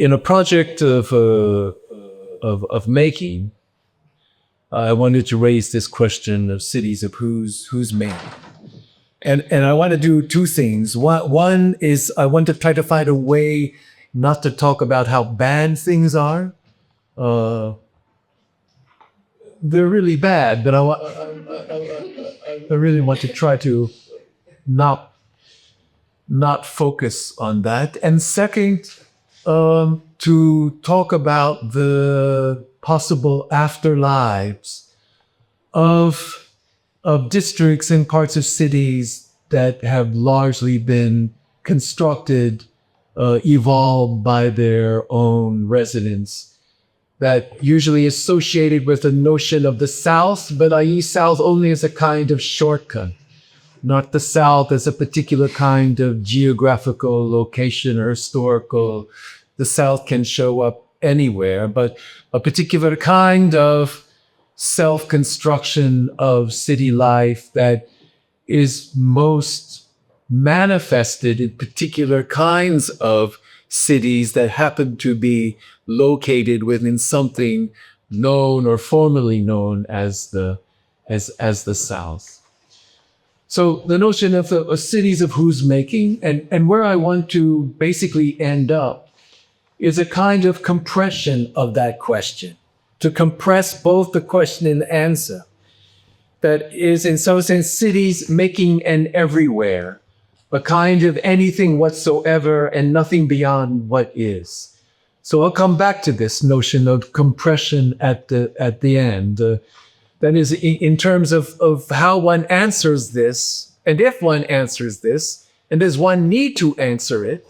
in a project of making, I wanted to raise this question of cities of who's made. And I want to do two things. One is I want to try to find a way not to talk about how bad things are. They're really bad, but I really want to try to not focus on that. And second, to talk about the possible afterlives of districts and parts of cities that have largely been constructed, evolved by their own residents, that usually associated with the notion of the South, but I use South only as a kind of shortcut, not the South as a particular kind of geographical location or historical. The South can show up anywhere, but a particular kind of self-construction of city life that is most manifested in particular kinds of cities that happen to be located within something known or formerly known as the South. So the notion of cities of whose making, and where I want to basically end up, is a kind of compression of that question, to compress both the question and the answer. That is, in some sense, cities making an everywhere, a kind of anything whatsoever and nothing beyond what is. So I'll come back to this notion of compression at the end. That is, in terms of how one answers this, and if one answers this, and does one need to answer it,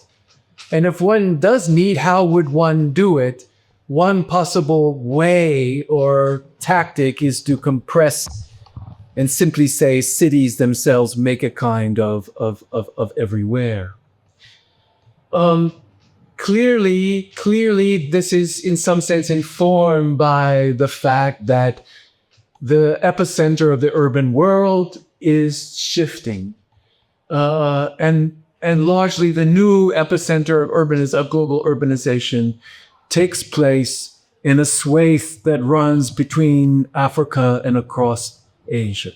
and if one does need, how would one do it? One possible way or tactic is to compress and simply say cities themselves make a kind of everywhere. Clearly, this is in some sense informed by the fact that the epicenter of the urban world is shifting. And largely the new epicenter of global urbanization takes place in a swathe that runs between Africa and across Asia.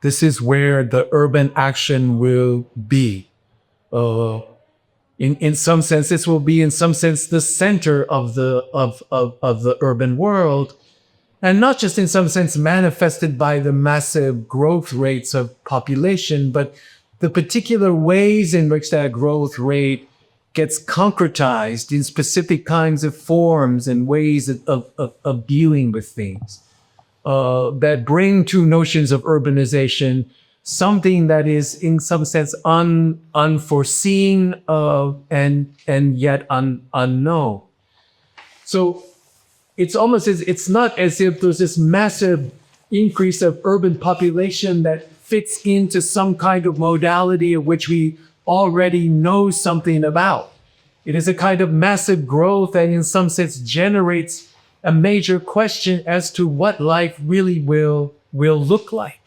This is where the urban action will be. In some sense, this will be in some sense the center of the urban world, and not just in some sense manifested by the massive growth rates of population, but the particular ways in which that growth rate gets concretized in specific kinds of forms and ways of dealing with things that bring to notions of urbanization something that is in some sense unforeseen and yet unknown. So it's not as if there's this massive increase of urban population that fits into some kind of modality of which we already know something about. It is a kind of massive growth that in some sense generates a major question as to what life really will look like.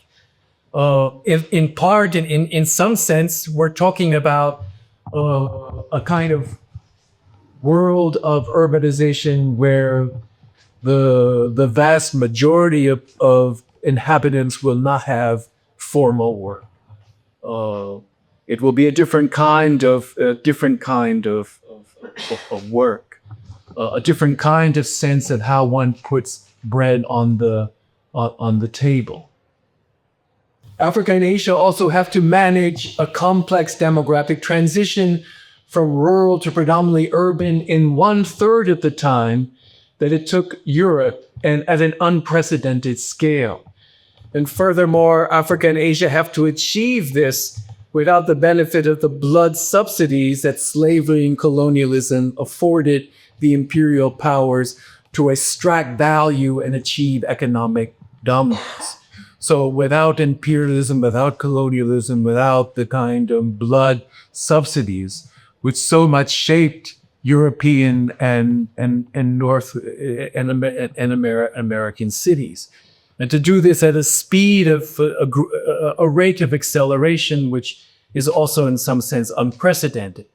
In part, in some sense, we're talking about a kind of world of urbanization where the vast majority of inhabitants will not have formal work. It will be a different kind of work, a different kind of sense of how one puts bread on the table. Africa and Asia also have to manage a complex demographic transition from rural to predominantly urban in 1/3 of the time that it took Europe, and at an unprecedented scale. And furthermore, Africa and Asia have to achieve this without the benefit of the blood subsidies that slavery and colonialism afforded the imperial powers to extract value and achieve economic dominance. So without imperialism, without colonialism, without the kind of blood subsidies, which so much shaped European and North and American cities. And to do this at a speed of a rate of acceleration, which is also in some sense unprecedented.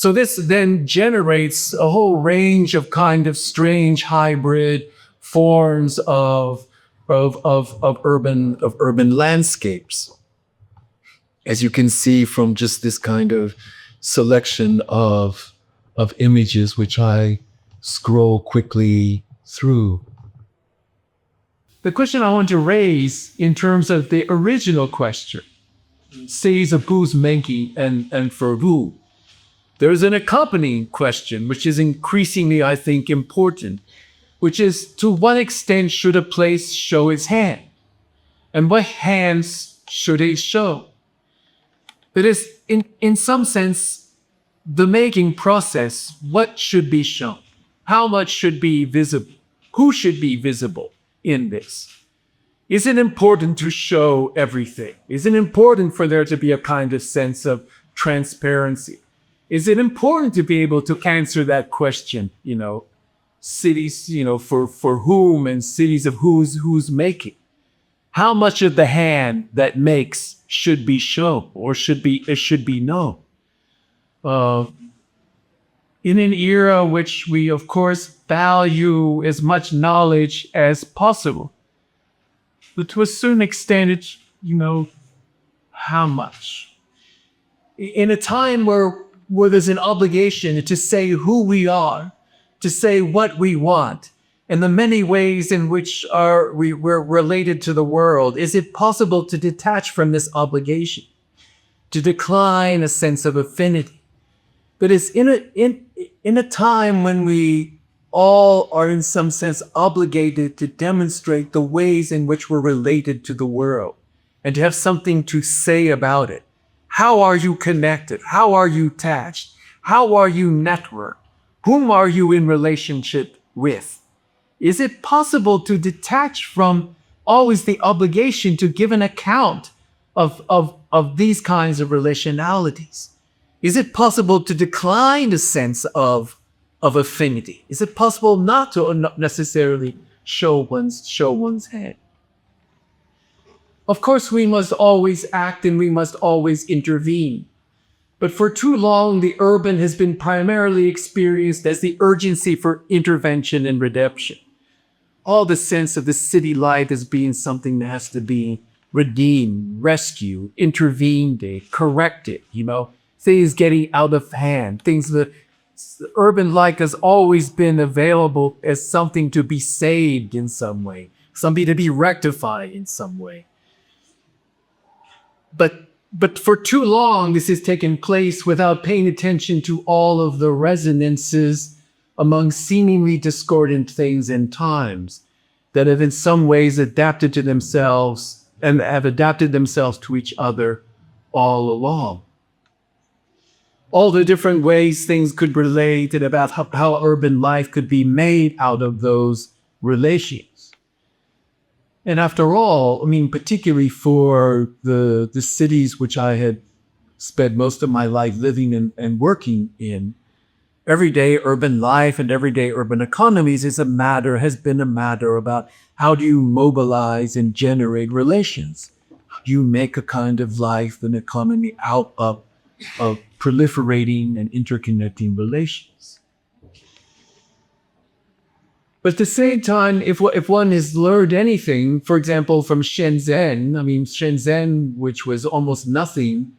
So this then generates a whole range of kind of strange hybrid forms of urban landscapes. As you can see from just this kind of selection of images, which I scroll quickly through. The question I want to raise in terms of the original question says of who's making and for who. There's an accompanying question, which is increasingly, I think, important, which is, to what extent should a place show its hand? And what hands should it show? That is, in some sense, the making process, what should be shown? How much should be visible? Who should be visible in this? Is it important to show everything? Is it important for there to be a kind of sense of transparency? Is it important to be able to answer that question, cities, for whom, and cities of who's making? How much of the hand that makes should be shown or should be known? In an era which we, of course, value as much knowledge as possible, but to a certain extent, it's, how much? In a time where there's an obligation to say who we are, to say what we want, and the many ways in which we're related to the world, is it possible to detach from this obligation, to decline a sense of affinity? But it's in a time when we all are in some sense obligated to demonstrate the ways in which we're related to the world and to have something to say about it. How are you connected? How are you attached? How are you networked? Whom are you in relationship with? Is it possible to detach from always the obligation to give an account of these kinds of relationalities? Is it possible to decline the sense of affinity? Is it possible not to necessarily show one's head? Of course, we must always act and we must always intervene. But for too long, the urban has been primarily experienced as the urgency for intervention and redemption. All the sense of the city life as being something that has to be redeemed, rescued, intervened, corrected, things getting out of hand, things that urban life has always been available as something to be saved in some way, something to be rectified in some way. But for too long, this has taken place without paying attention to all of the resonances among seemingly discordant things and times that have in some ways adapted to themselves and have adapted themselves to each other all along. All the different ways things could relate and about how urban life could be made out of those relations. And after all, particularly for the cities which I had spent most of my life living in and working in, everyday urban life and everyday urban economies has been a matter about how do you mobilize and generate relations? How do you make a kind of life, an economy out of proliferating and interconnecting relations? But at the same time, if one has learned anything, for example, from Shenzhen, which was almost nothing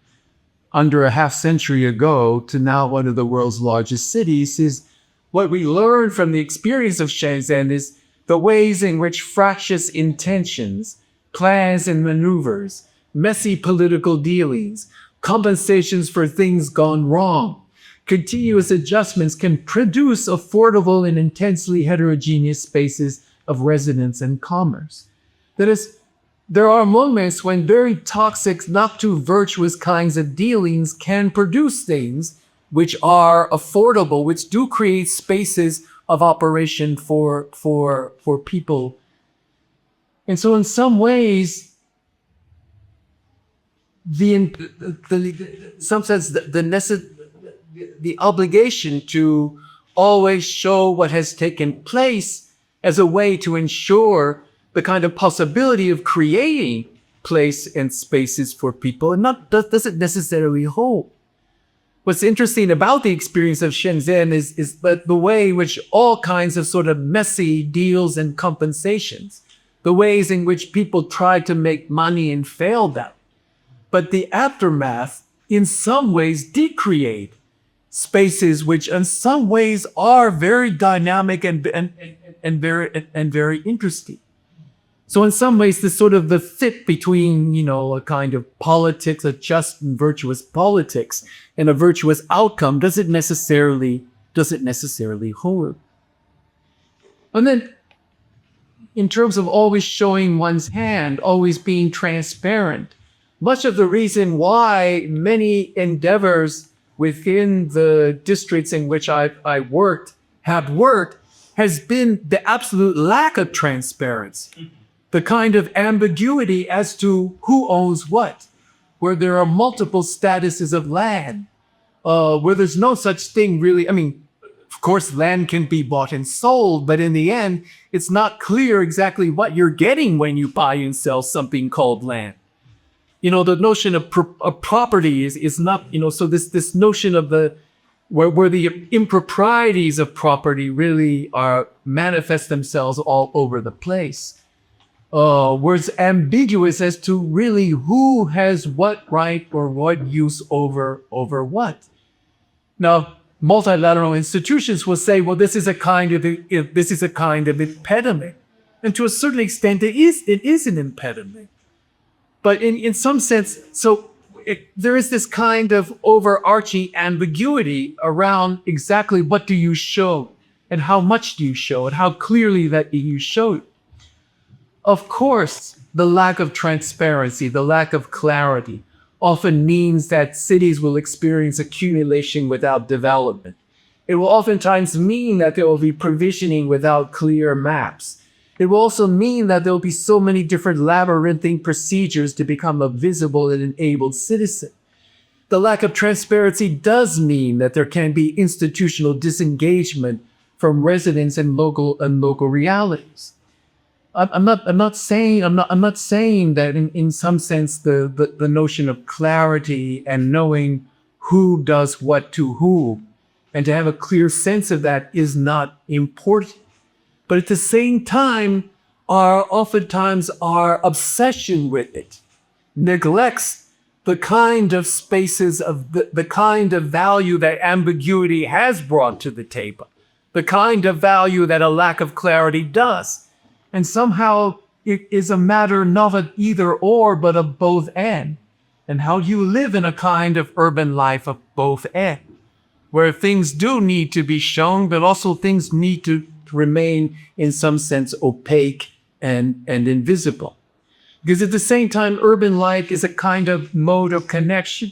under a half century ago to now one of the world's largest cities, is what we learned from the experience of Shenzhen is the ways in which fractious intentions, plans and maneuvers, messy political dealings, compensations for things gone wrong, continuous adjustments can produce affordable and intensely heterogeneous spaces of resonance and commerce. That is, there are moments when very toxic, not too virtuous kinds of dealings can produce things which are affordable, which do create spaces of operation for people. And so in some ways, the obligation to always show what has taken place as a way to ensure the kind of possibility of creating place and spaces for people, and doesn't necessarily hold. what's interesting about the experience of Shenzhen is that the way in which all kinds of sort of messy deals and compensations, the ways in which people tried to make money and failed at, but the aftermath in some ways did create spaces which in some ways are very dynamic and very interesting. So in some ways, this sort of the fit between, a kind of politics, a just and virtuous politics, and a virtuous outcome doesn't necessarily hold. And then, in terms of always showing one's hand, always being transparent, much of the reason why many endeavors within the districts in which have worked has been the absolute lack of transparency. The kind of ambiguity as to who owns what, where there are multiple statuses of land, where there's no such thing really. I mean, of course, land can be bought and sold, but in the end, it's not clear exactly what you're getting when you buy and sell something called land. The notion of property is not, so this notion of where the improprieties of property really manifest themselves all over the place. Where it's ambiguous as to really who has what right or what use over what. Now, multilateral institutions will say, well, this is a kind of impediment, and to a certain extent, it is an impediment. But in some sense, there is this kind of overarching ambiguity around exactly what do you show, and how much do you show, and how clearly that you show it. Of course, the lack of transparency, the lack of clarity, often means that cities will experience accumulation without development. It will oftentimes mean that there will be provisioning without clear maps. It will also mean that there will be so many different labyrinthine procedures to become a visible and enabled citizen. The lack of transparency does mean that there can be institutional disengagement from residents and local realities. I'm not saying that in some sense the notion of clarity and knowing who does what to who, and to have a clear sense of that is not important. But at the same time, oftentimes our obsession with it neglects the kind of spaces of the kind of value that ambiguity has brought to the table, the kind of value that a lack of clarity does. And somehow it is a matter not of either or, but of both and. And how you live in a kind of urban life of both and, where things do need to be shown, but also things need to remain in some sense opaque and invisible. Because at the same time, urban life is a kind of mode of connection.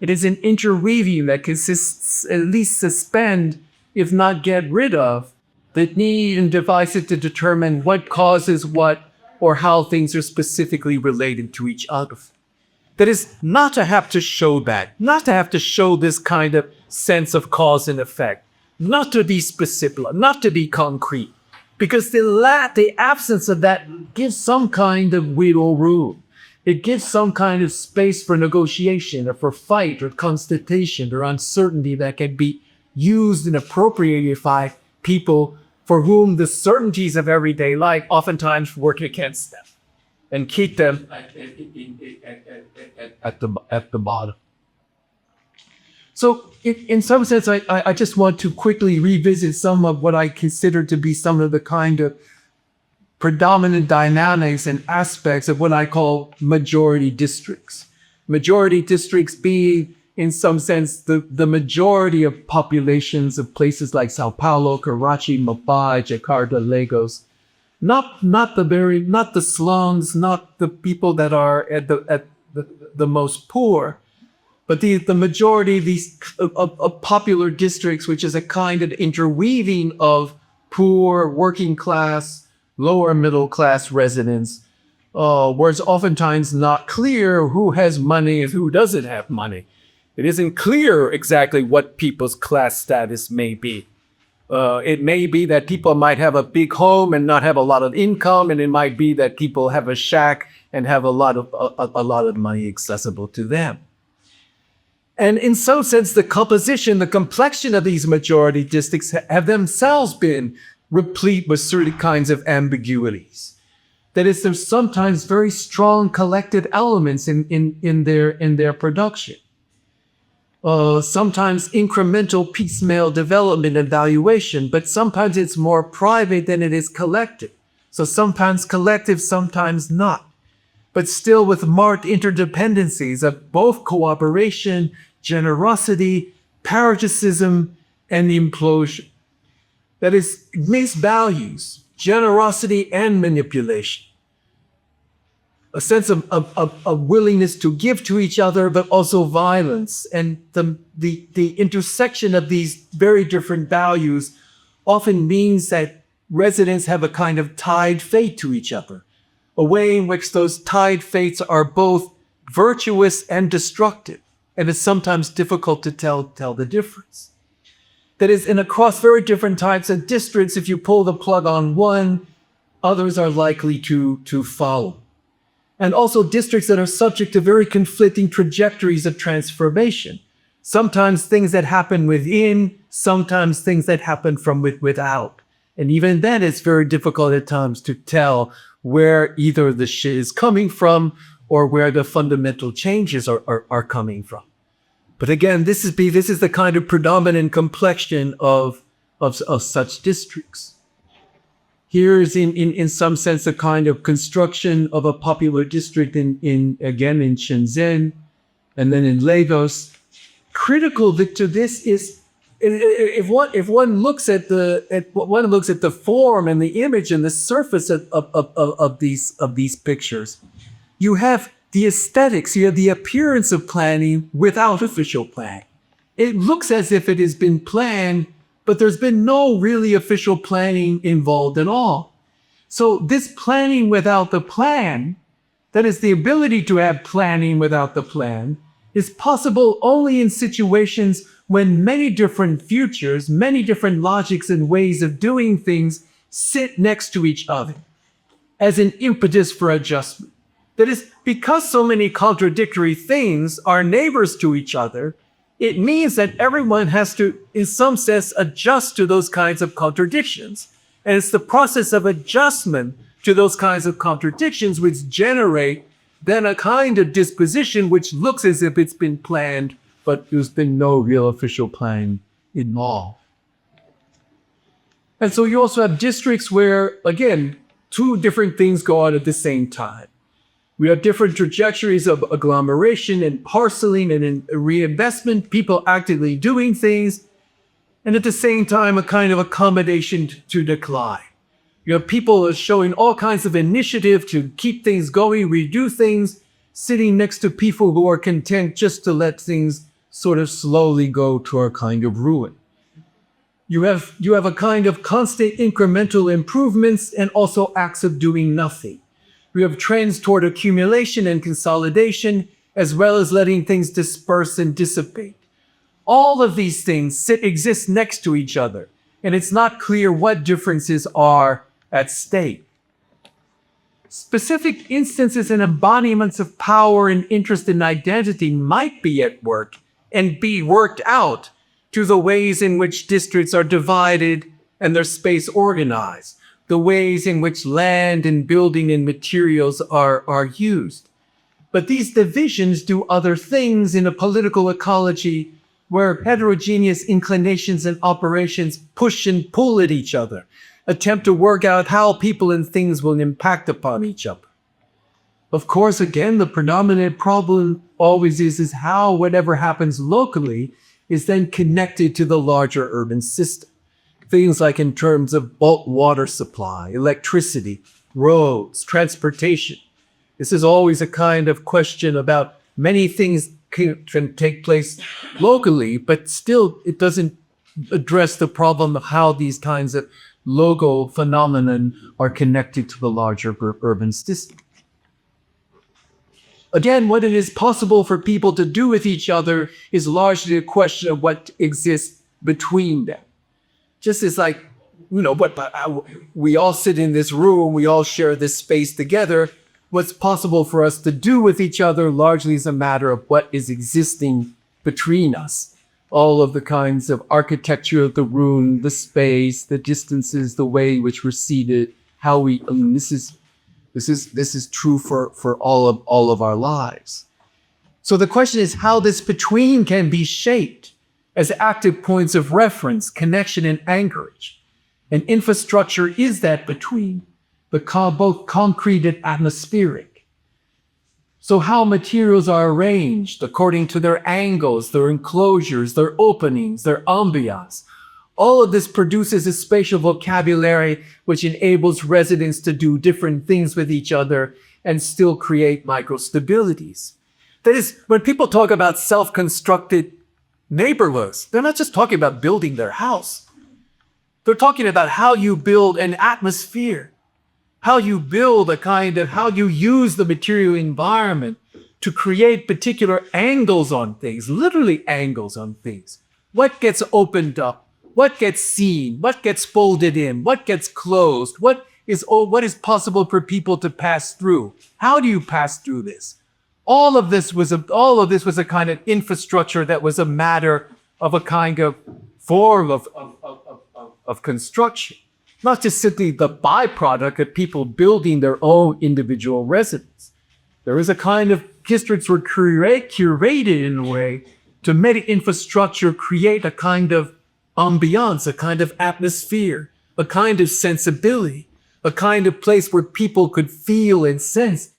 It is an interweaving that consists, at least suspend, if not get rid of, the need and devices to determine what causes what or how things are specifically related to each other. That is, not to have to show that, not to have to show this kind of sense of cause and effect, not to be specific, not to be concrete, because the absence of that gives some kind of wiggle room. It gives some kind of space for negotiation or for fight or constatation or uncertainty that can be used and appropriated by people for whom the certainties of everyday life oftentimes work against them and keep them at the bottom. So in some sense, I just want to quickly revisit some of what I consider to be some of the kind of predominant dynamics and aspects of what I call majority districts. Majority districts being, in some sense, the majority of populations of places like Sao Paulo, Karachi, Mumbai, Jakarta, Lagos. Not the slums, not the people that are at the most poor, but the majority of these popular districts, which is a kind of interweaving of poor, working class, lower middle class residents, where it's oftentimes not clear who has money and who doesn't have money. It isn't clear exactly what people's class status may be. It may be that people might have a big home and not have a lot of income, and it might be that people have a shack and have a lot of money accessible to them. And in some sense, the composition, the complexion of these majority districts have themselves been replete with certain kinds of ambiguities. That is, there's sometimes very strong collective elements in their production. Sometimes incremental piecemeal development and valuation, but sometimes it's more private than it is collective. So sometimes collective, sometimes not. But still with marked interdependencies of both cooperation, generosity, parasitism, and the implosion. That is, mixed values, generosity and manipulation. A sense of willingness to give to each other, but also violence. And the intersection of these very different values often means that residents have a kind of tied fate to each other, a way in which those tied fates are both virtuous and destructive. And it's sometimes difficult to tell the difference. That is, and across very different types of districts, if you pull the plug on one, others are likely to follow. And also districts that are subject to very conflicting trajectories of transformation. Sometimes things that happen within, sometimes things that happen from without. And even then, it's very difficult at times to tell where either the shit is coming from or where the fundamental changes are coming from. But again, this is the kind of predominant complexion of such districts. Here is in some sense a kind of construction of a popular district in Shenzhen and then in Lagos. Critical to this is if one looks at the form and the image and the surface of these pictures, you have the aesthetics, you have the appearance of planning without official planning. It looks as if it has been planned, but there's been no really official planning involved at all. So this planning without the plan, that is the ability to have planning without the plan, is possible only in situations when many different futures, many different logics and ways of doing things sit next to each other as an impetus for adjustment. That is, because so many contradictory things are neighbors to each other, it means that everyone has to, in some sense, adjust to those kinds of contradictions. And it's the process of adjustment to those kinds of contradictions which generate then a kind of disposition which looks as if it's been planned, but there's been no real official plan involved. And so you also have districts where, again, two different things go on at the same time. We have different trajectories of agglomeration and parceling and in reinvestment, people actively doing things, and at the same time, a kind of accommodation to decline. You have people showing all kinds of initiative to keep things going, redo things, sitting next to people who are content just to let things sort of slowly go to a kind of ruin. You have a kind of constant incremental improvements and also acts of doing nothing. We have trends toward accumulation and consolidation, as well as letting things disperse and dissipate. All of these things exist next to each other, and it's not clear what differences are at stake. Specific instances and embodiments of power and interest and identity might be at work and be worked out to the ways in which districts are divided and their space organized, the ways in which land and building and materials are used. But these divisions do other things in a political ecology where heterogeneous inclinations and operations push and pull at each other, attempt to work out how people and things will impact upon each other. Of course, again, the predominant problem always is how whatever happens locally is then connected to the larger urban system. Things like in terms of bulk water supply, electricity, roads, transportation. This is always a kind of question about many things can take place locally, but still it doesn't address the problem of how these kinds of local phenomenon are connected to the larger urban system. Again, what it is possible for people to do with each other is largely a question of what exists between them. Just as like, we all sit in this room, we all share this space together. What's possible for us to do with each other largely is a matter of what is existing between us. All of the kinds of architecture of the room, the space, the distances, the way in which we're seated, how we, this is true for all of our lives. So the question is how this between can be shaped as active points of reference, connection, and anchorage. And infrastructure is that between, but both concrete and atmospheric. So how materials are arranged according to their angles, their enclosures, their openings, their ambiance. All of this produces a spatial vocabulary which enables residents to do different things with each other and still create microstabilities. That is, when people talk about self-constructed neighborhoods, they're not just talking about building their house. They're talking about how you build an atmosphere, how you build how you use the material environment to create particular angles on things, literally angles on things. What gets opened up? What gets seen? What gets folded in? What gets closed? What is possible for people to pass through? How do you pass through this? All of this was a kind of infrastructure that was a matter of a kind of form of construction. Not just simply the byproduct of people building their own individual residence. There is a kind of districts were curated in a way to make infrastructure create a kind of ambiance, a kind of atmosphere, a kind of sensibility, a kind of place where people could feel and sense.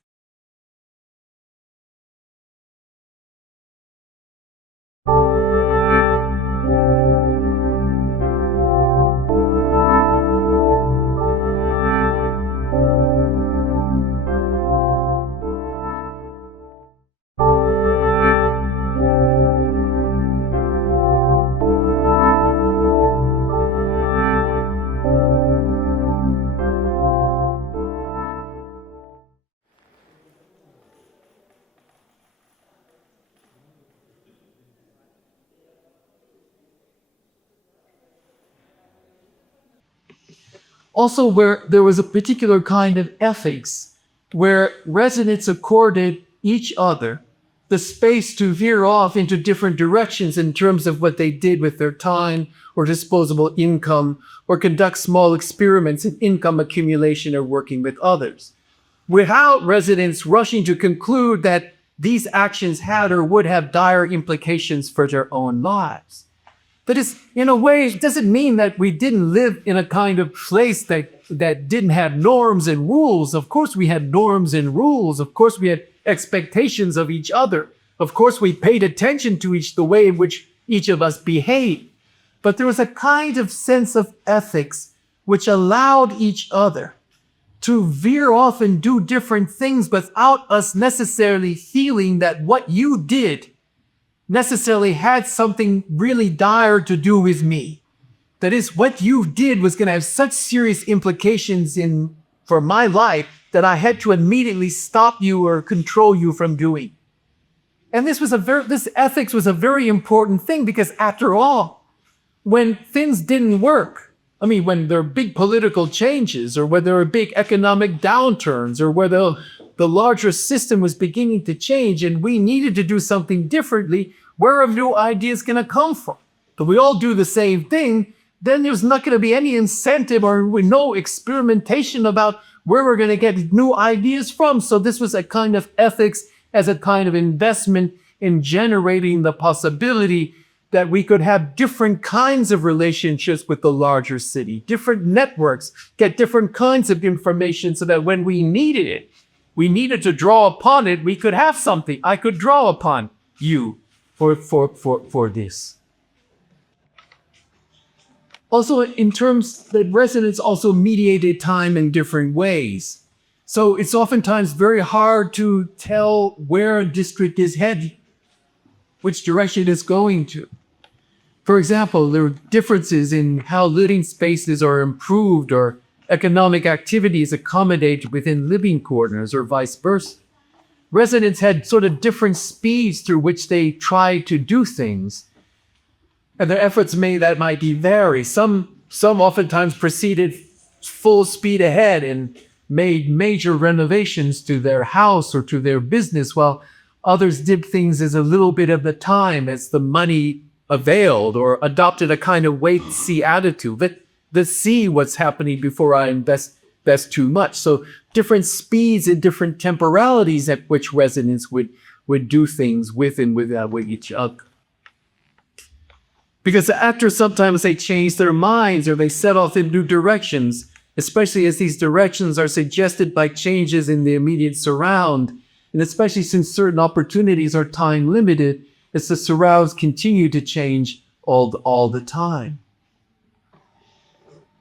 Also, where there was a particular kind of ethics, where residents accorded each other the space to veer off into different directions in terms of what they did with their time or disposable income, or conduct small experiments in income accumulation or working with others, without residents rushing to conclude that these actions had or would have dire implications for their own lives. That is, in a way, it doesn't mean that we didn't live in a kind of place that didn't have norms and rules. Of course we had norms and rules. Of course we had expectations of each other. Of course we paid attention to the way in which each of us behaved. But there was a kind of sense of ethics which allowed each other to veer off and do different things without us necessarily feeling that what you did necessarily had something really dire to do with me. That is, what you did was going to have such serious implications for my life that I had to immediately stop you or control you from doing. And this ethics was a very important thing, because after all, when things didn't work, when there were big political changes, or when there were big economic downturns, or where the larger system was beginning to change and we needed to do something differently, where are new ideas going to come from? If we all do the same thing, then there's not going to be any incentive or no experimentation about where we're going to get new ideas from. So this was a kind of ethics as a kind of investment in generating the possibility that we could have different kinds of relationships with the larger city, different networks, get different kinds of information, so that when we needed to draw upon it, we could have something. I could draw upon you for this. Also, in terms that residents also mediated time in different ways. So it's oftentimes very hard to tell where a district is heading, which direction it's going to. For example, there are differences in how living spaces are improved or economic activities accommodated within living quarters, or vice versa. Residents had sort of different speeds through which they tried to do things, and their efforts might vary. Some oftentimes proceeded full speed ahead and made major renovations to their house or to their business, while Others did things as a little bit of the time, as the money availed, or adopted a kind of wait-see attitude. Let's see what's happening before I invest too much. So different speeds and different temporalities at which residents would do things with and without with each other. Because actors sometimes they change their minds or they set off in new directions, especially as these directions are suggested by changes in the immediate surround, and especially since certain opportunities are time limited, as the surrounds continue to change all the time.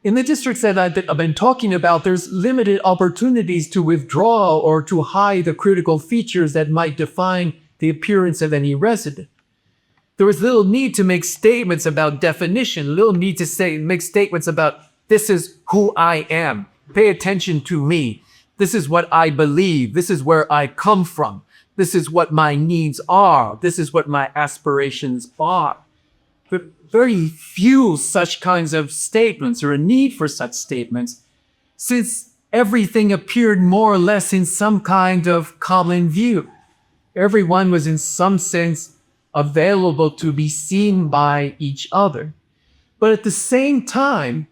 In the districts that I've been talking about, there's limited opportunities to withdraw or to hide the critical features that might define the appearance of any resident. There was little need to make statements about definition, little need to make statements about, this is who I am, pay attention to me, this is what I believe, this is where I come from, this is what my needs are, this is what my aspirations are. But very few such kinds of statements, or a need for such statements, since everything appeared more or less in some kind of common view. Everyone was in some sense available to be seen by each other. But at the same time,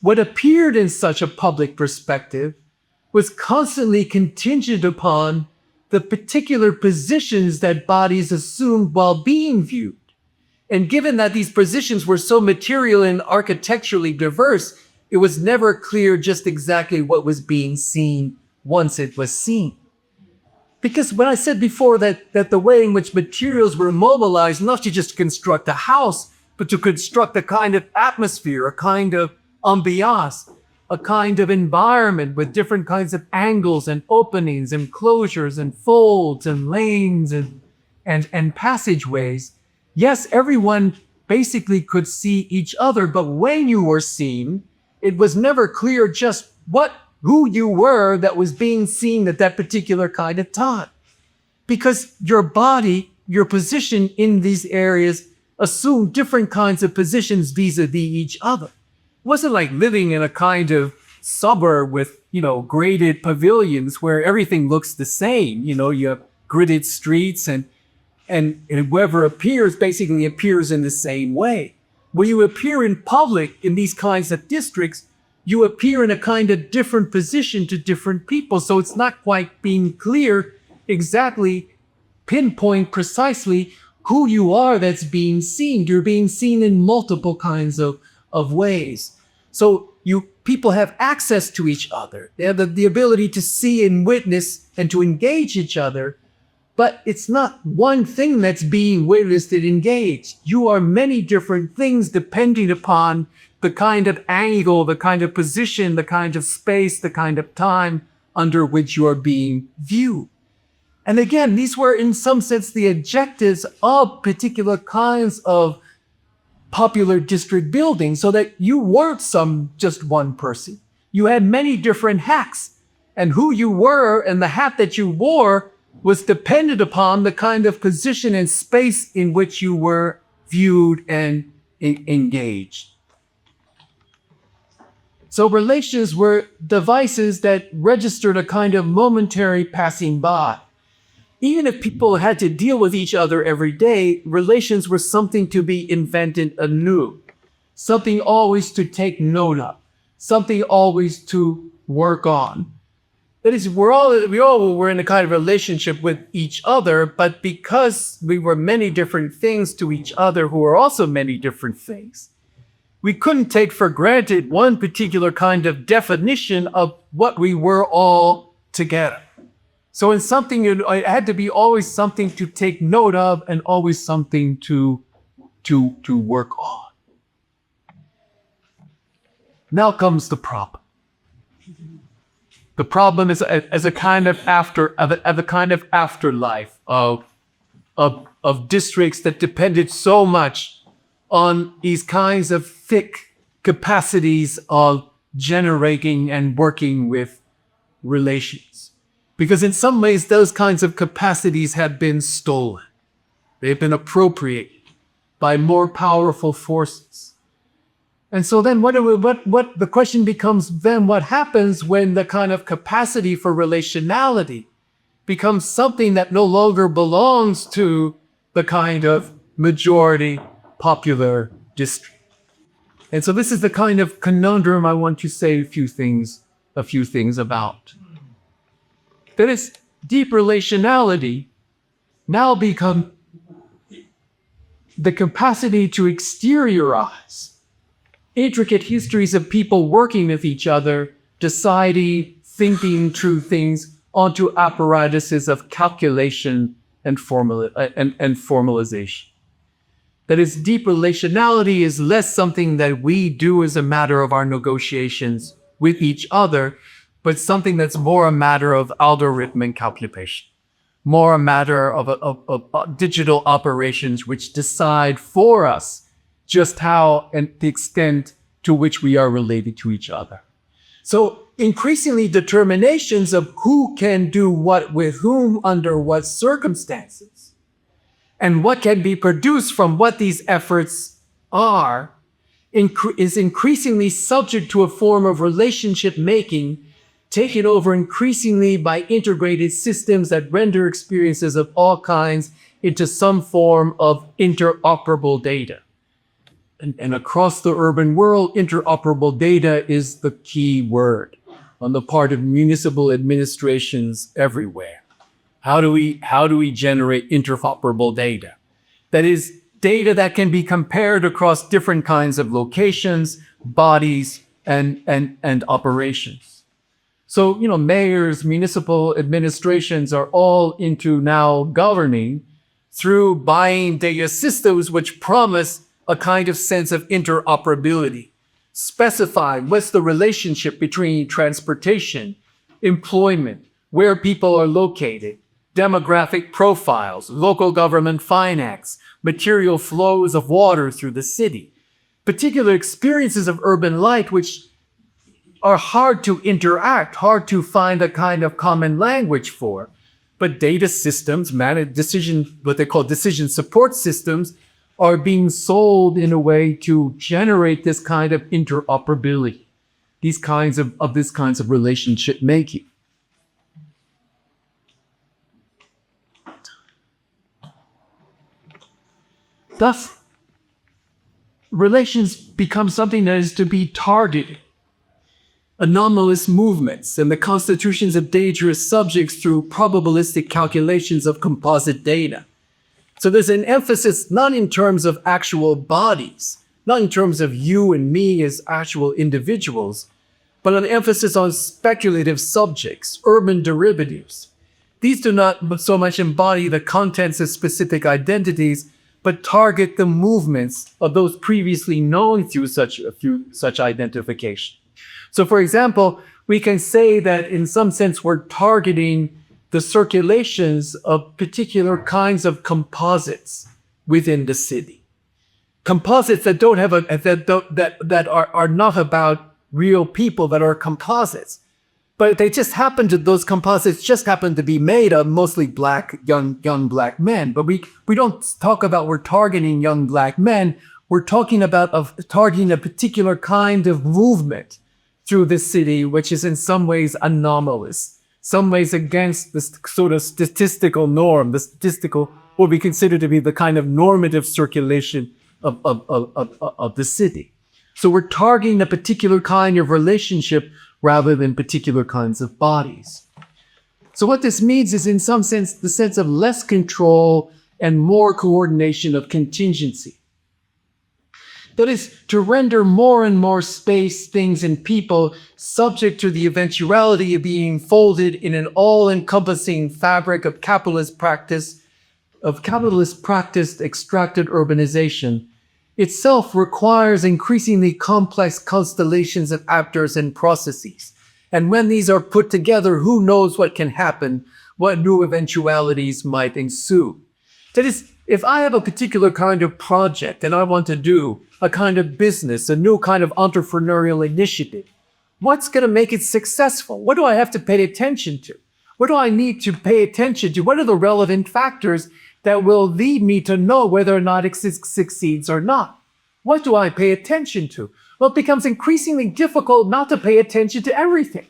what appeared in such a public perspective was constantly contingent upon the particular positions that bodies assumed while being viewed. And given that these positions were so material and architecturally diverse, it was never clear just exactly what was being seen once it was seen. Because when I said before that the way in which materials were mobilized, not to just construct a house, but to construct a kind of atmosphere, a kind of ambiance, a kind of environment with different kinds of angles and openings and closures and folds and lanes and passageways. Yes, everyone basically could see each other, but when you were seen, it was never clear just who you were that was being seen at that particular kind of time. Because your body, your position in these areas assumed different kinds of positions vis-a-vis each other. It wasn't like living in a kind of suburb with, graded pavilions where everything looks the same. You have gridded streets and whoever appears basically appears in the same way. When you appear in public in these kinds of districts, you appear in a kind of different position to different people. So it's not quite being clear exactly, pinpoint precisely who you are that's being seen. You're being seen in multiple kinds of ways. So people have access to each other. They have the ability to see and witness and to engage each other. But it's not one thing that's being witnessed and engaged. You are many different things depending upon the kind of angle, the kind of position, the kind of space, the kind of time under which you are being viewed. And again, these were in some sense the objectives of particular kinds of popular district buildings, so that you weren't just one person. You had many different hats, and who you were and the hat that you wore was dependent upon the kind of position and space in which you were viewed and engaged. So relations were devices that registered a kind of momentary passing by. Even if people had to deal with each other every day, relations were something to be invented anew, something always to take note of, something always to work on. That is, we all were in a kind of relationship with each other, but because we were many different things to each other who were also many different things, we couldn't take for granted one particular kind of definition of what we were all together. So in something, it had to be always something to take note of and always something to work on. Now comes the problem. The problem is as a kind of afterlife of districts that depended so much on these kinds of thick capacities of generating and working with relations. Because in some ways, those kinds of capacities have been stolen. They've been appropriated by more powerful forces. And so then what the question becomes then, what happens when the kind of capacity for relationality becomes something that no longer belongs to the kind of majority popular district. And so this is the kind of conundrum I want to say a few things about. That is, deep relationality now become the capacity to exteriorize intricate histories of people working with each other, deciding, thinking through things onto apparatuses of calculation and formalization. That is, deep relationality is less something that we do as a matter of our negotiations with each other, but something that's more a matter of algorithm and calculation, more a matter of digital operations which decide for us just how and the extent to which we are related to each other. So increasingly determinations of who can do what with whom under what circumstances and what can be produced from what these efforts are is increasingly subject to a form of relationship making taken over increasingly by integrated systems that render experiences of all kinds into some form of interoperable data. And across the urban world, interoperable data is the key word on the part of municipal administrations everywhere. How do we generate interoperable data? That is, data that can be compared across different kinds of locations, bodies, and operations. So, mayors, municipal administrations are all into now governing through buying data systems which promise a kind of sense of interoperability, specify what's the relationship between transportation, employment, where people are located, demographic profiles, local government finance, material flows of water through the city, particular experiences of urban life which are hard to interact, hard to find a kind of common language for. But data systems, what they call decision support systems, are being sold in a way to generate this kind of interoperability, these kinds of relationship making. Thus, relations become something that is to be targeted. Anomalous movements and the constitutions of dangerous subjects through probabilistic calculations of composite data. So there's an emphasis not in terms of actual bodies, not in terms of you and me as actual individuals, but an emphasis on speculative subjects, urban derivatives. These do not so much embody the contents of specific identities, but target the movements of those previously known through such identification. So, for example, we can say that in some sense we're targeting the circulations of particular kinds of composites within the city. Composites that don't have that are not about real people, that are composites. But those composites just happen to be made of mostly young black men. But we don't talk about we're targeting young black men. We're talking about targeting a particular kind of movement through the city, which is in some ways anomalous, some ways against the sort of statistical norm, what we consider to be the kind of normative circulation of the city. So we're targeting a particular kind of relationship rather than particular kinds of bodies. So what this means is, in some sense, the sense of less control and more coordination of contingency. That is, to render more and more space, things, and people subject to the eventuality of being folded in an all-encompassing fabric of capitalist practiced extracted urbanization, itself requires increasingly complex constellations of actors and processes. And when these are put together, who knows what can happen, what new eventualities might ensue. That is, if I have a particular kind of project and I want to do a kind of business, a new kind of entrepreneurial initiative, what's going to make it successful? What do I have to pay attention to? What do I need to pay attention to? What are the relevant factors that will lead me to know whether or not it succeeds or not? What do I pay attention to? Well, it becomes increasingly difficult not to pay attention to everything.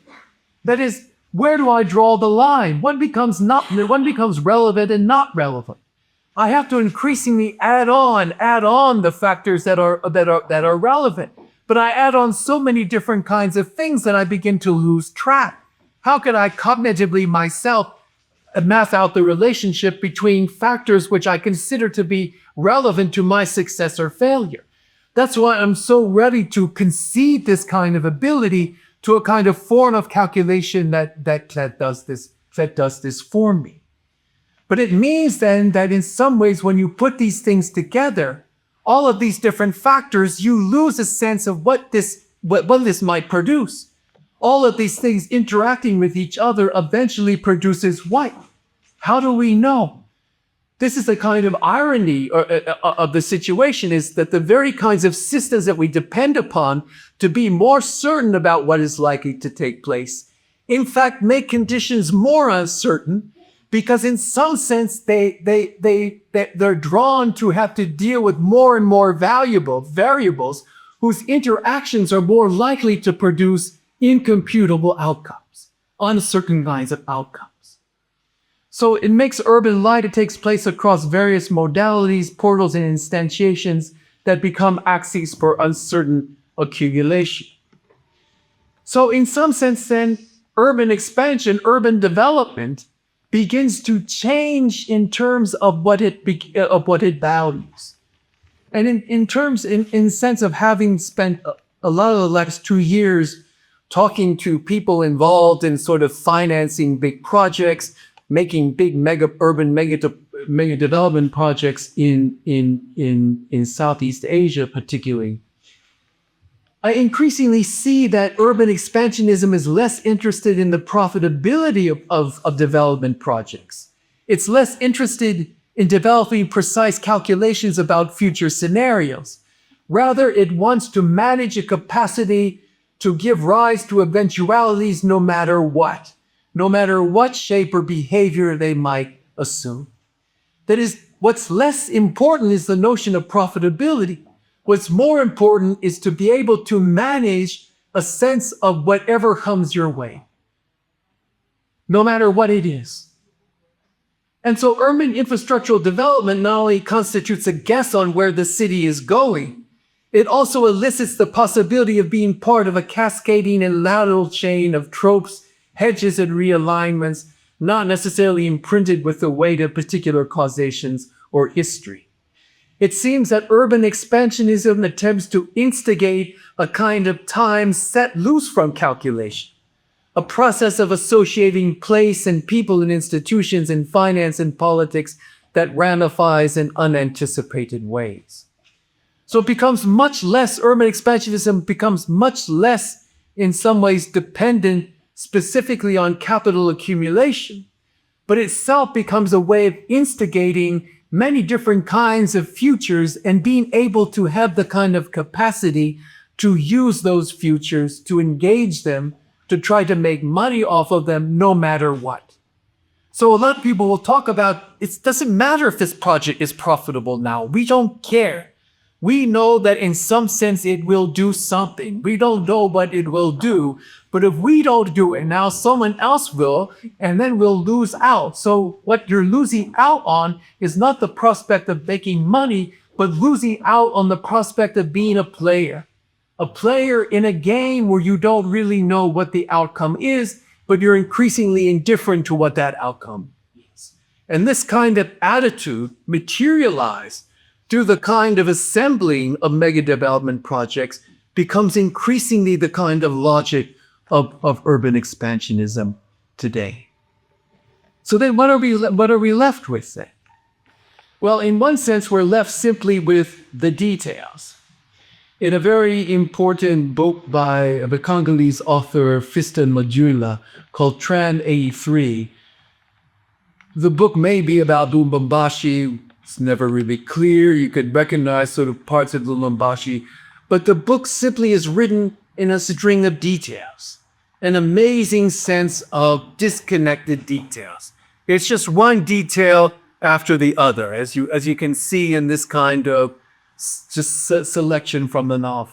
That is, Where do I draw the line? What becomes relevant and not relevant? I have to increasingly add on the factors that are relevant. But I add on so many different kinds of things that I begin to lose track. How can I cognitively myself math out the relationship between factors which I consider to be relevant to my success or failure? That's why I'm so ready to concede this kind of ability to a kind of form of calculation that does this for me. But it means then that in some ways, when you put these things together, all of these different factors, you lose a sense of what this might produce. All of these things interacting with each other eventually produces what? How do we know? This is the kind of irony of the situation, is that the very kinds of systems that we depend upon to be more certain about what is likely to take place, in fact, make conditions more uncertain, because in some sense they're drawn to have to deal with more and more valuable variables whose interactions are more likely to produce incomputable outcomes, uncertain kinds of outcomes. So it makes urban life, it takes place across various modalities, portals, and instantiations that become axes for uncertain accumulation. So in some sense then, urban expansion, urban development begins to change in terms of what it values. And in sense of having spent a lot of the last 2 years talking to people involved in sort of financing big projects, making big urban mega development projects in Southeast Asia particularly, I increasingly see that urban expansionism is less interested in the profitability of development projects. It's less interested in developing precise calculations about future scenarios. Rather, it wants to manage a capacity to give rise to eventualities no matter what shape or behavior they might assume. That is, what's less important is the notion of profitability. What's more important is to be able to manage a sense of whatever comes your way, no matter what it is. And so urban infrastructural development not only constitutes a guess on where the city is going, it also elicits the possibility of being part of a cascading and lateral chain of tropes, hedges, and realignments, not necessarily imprinted with the weight of particular causations or history. It seems that urban expansionism attempts to instigate a kind of time set loose from calculation, a process of associating place and people and institutions in finance and politics that ramifies in unanticipated ways. So it becomes much less, urban expansionism becomes much less in some ways dependent specifically on capital accumulation, but itself becomes a way of instigating many different kinds of futures and being able to have the kind of capacity to use those futures, to engage them, to try to make money off of them no matter what. So a lot of people will talk about, it doesn't matter if this project is profitable now. We don't care. We know that in some sense it will do something. We don't know what it will do, but if we don't do it now, someone else will, and then we'll lose out. So what you're losing out on is not the prospect of making money, but losing out on the prospect of being a player in a game where you don't really know what the outcome is, but you're increasingly indifferent to what that outcome is. And this kind of attitude materialized through the kind of assembling of mega development projects becomes increasingly the kind of logic of urban expansionism today. So then what are we left with then? Well, in one sense, we're left simply with the details. In a very important book by the Congolese author Fiston Madula called Tran 83, the book may be about Lubumbashi. It's never really clear. You could recognize sort of parts of Lubumbashi, but the book simply is written in a string of details, an amazing sense of disconnected details. It's just one detail after the other, as you can see in this kind of just selection from the novel.